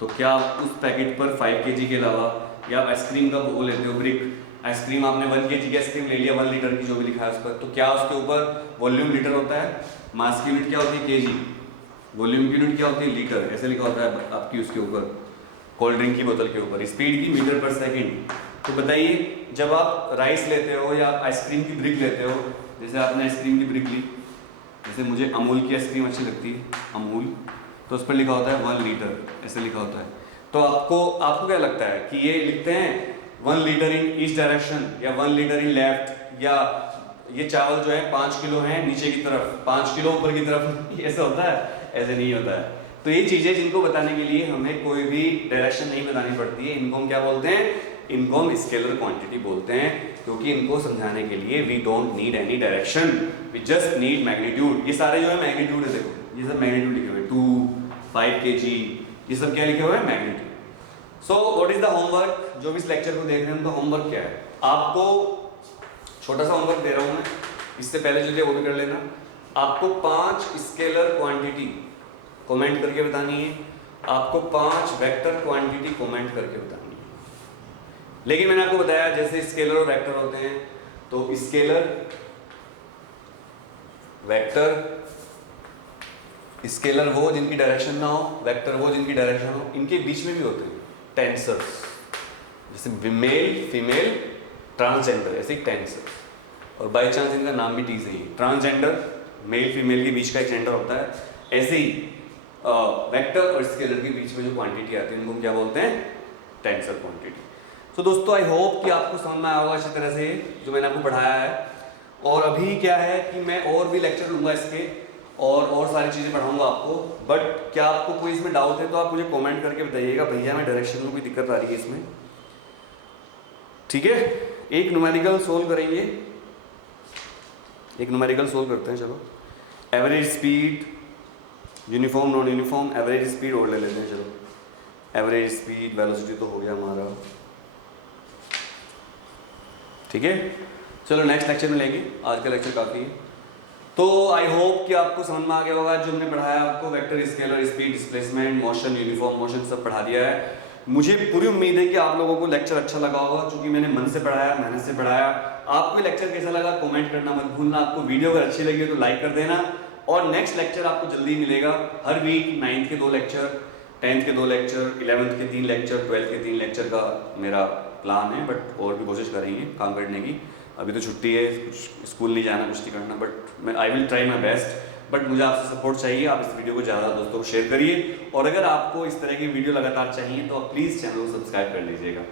तो क्या उस पैकेट पर 5 kg के अलावा, या आइसक्रीम का वो लेते हो ब्रिक, आइसक्रीम आपने 1 kg की आइसक्रीम ले लिया, 1 लीटर की जो भी लिखा है उस पर, तो क्या उसके ऊपर वॉल्यूम लीटर होता है, मास की यूनिट क्या होती है केजी, वॉल्यूम की यूनिट क्या होती है लीटर, ऐसे लिखा होता है आपकी उसके ऊपर कोल्ड ड्रिंक की बोतल के ऊपर, स्पीड की मीटर पर सेकंड। तो बताइए जब आप राइस लेते हो या आप आइसक्रीम की ब्रिक लेते हो, जैसे आपने आइसक्रीम की ब्रिक ली, जैसे मुझे अमूल की आइसक्रीम अच्छी लगती है अमूल, तो उस पर लिखा होता है 1 लीटर, ऐसे लिखा होता है। तो आपको क्या लगता है कि ये लिखते हैं 1 लीटर इन ईच डायरेक्शन या 1 लीटर इन लेफ्ट, या ये चावल जो है 5 किलो है नीचे की तरफ 5 किलो ऊपर की तरफ, ऐसे होता है? ऐसे नहीं होता है। तो ये चीजें जिनको बताने के लिए हमें कोई भी डायरेक्शन नहीं बतानी पड़ती है, इनको हम क्या बोलते हैं, इनको हम स्केलर क्वांटिटी बोलते हैं, क्योंकि इनको समझाने के लिए we don't need any direction, we just need magnitude. ये सारे जो है मैग्नीट्यूड है, देखो ये सब मैग्नीट्यूड लिखे हुए 2, 5 kg, ये सब क्या लिखे हुए हैं, magnitude. So what is the homework, जो भी इस लेक्चर को देख रहे हैं उनका होमवर्क क्या है, आपको छोटा सा होमवर्क दे रहा हूं मैं, इससे पहले जो थे वो भी कर लेना। आपको 5 स्केलर क्वांटिटी कमेंट करके बतानी है, आपको 5 वेक्टर क्वांटिटी कमेंट करके बतानी है। लेकिन मैंने आपको बताया जैसे स्केलर और वेक्टर होते हैं, तो स्केलर, वेक्टर, स्केलर वो जिनकी डायरेक्शन ना हो, वेक्टर वो जिनकी डायरेक्शन हो, इनके बीच में भी होते हैं टेंसर्स, जैसे मेल फीमेल ट्रांसजेंडर, ऐसे टेंसर्स, और बाय चांस इनका नाम भी टी से ही, ट्रांसजेंडर मेल फीमेल के बीच का एक जेंडर होता है, ऐसे ही वेक्टर और स्केलर के बीच में जो क्वांटिटी आती है उनको हम क्या बोलते हैं, टेंसर क्वांटिटी। तो दोस्तों आई होप कि आपको समझ में आया होगा अच्छी तरह से जो मैंने आपको पढ़ाया है। और अभी क्या है कि मैं और भी लेक्चर लूंगा इसके, और सारी चीज़ें पढ़ाऊंगा आपको, बट क्या आपको कोई इसमें डाउट है तो आप मुझे कमेंट करके बताइएगा, भैया मैं डायरेक्शन में कोई दिक्कत आ रही है इसमें, ठीक है। एक न्यूमेरिकल सोल्व करेंगे, एक न्यूमेरिकल सोल्व करते हैं, चलो। Average speed, uniform non uniform, average speed और ले लेते हैं, चलो। एवरेज स्पीड वेलोसिटी तो हो गया हमारा, ठीक है। चलो नेक्स्ट लेक्चर में लेंगे, आज का लेक्चर काफ़ी है। तो आई होप कि आपको समझ में आ गया होगा जो हमने पढ़ाया आपको, vector, scalar, speed, displacement, motion, uniform motion सब पढ़ा दिया है। मुझे पूरी उम्मीद है कि आप लोगों को लेक्चर अच्छा लगा होगा, क्योंकि मैंने मन से पढ़ाया, मेहनत से पढ़ाया। आपको ये लेक्चर कैसा लगा कमेंट करना मत भूलना, आपको वीडियो अगर अच्छी लगी तो लाइक कर देना, और नेक्स्ट लेक्चर आपको जल्दी मिलेगा हर वीक। 9th के 2 लेक्चर, 10th के 2 लेक्चर, 11th के 3 लेक्चर, 12th के 3 लेक्चर का मेरा प्लान है, बट और भी कोशिश करेंगे काम करने की। अभी तो छुट्टी है, कुछ स्कूल नहीं जाना, कुछ नहीं करना, बट मैं I will try my best. But मुझे आपसे सपोर्ट चाहिए, आप इस वीडियो को ज़्यादा दोस्तों को शेयर करिए, और अगर आपको इस तरह की वीडियो लगातार चाहिए तो आप प्लीज़ चैनल को सब्सक्राइब कर लीजिएगा।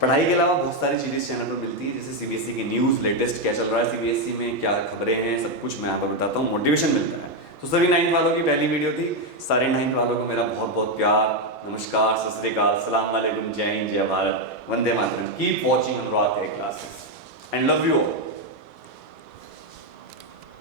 पढ़ाई के अलावा बहुत सारी चीज़ें इस चैनल पर मिलती है, जैसे सीबीएसई की न्यूज़, लेटेस्ट क्या चल रहा है सीबीएसई में, क्या खबरें हैं, सब कुछ मैं यहाँ पर बताता हूँ, मोटिवेशन मिलता है। तो सभी 9th वालों की पहली वीडियो थी, सारे 9th वालों को मेरा बहुत बहुत प्यार, नमस्कार, सत श्री अकाल, सलाम वालेकुम, जय हिंद, जय भारत, वंदे मातरम। Keep watching Anurag tech classes and love you all.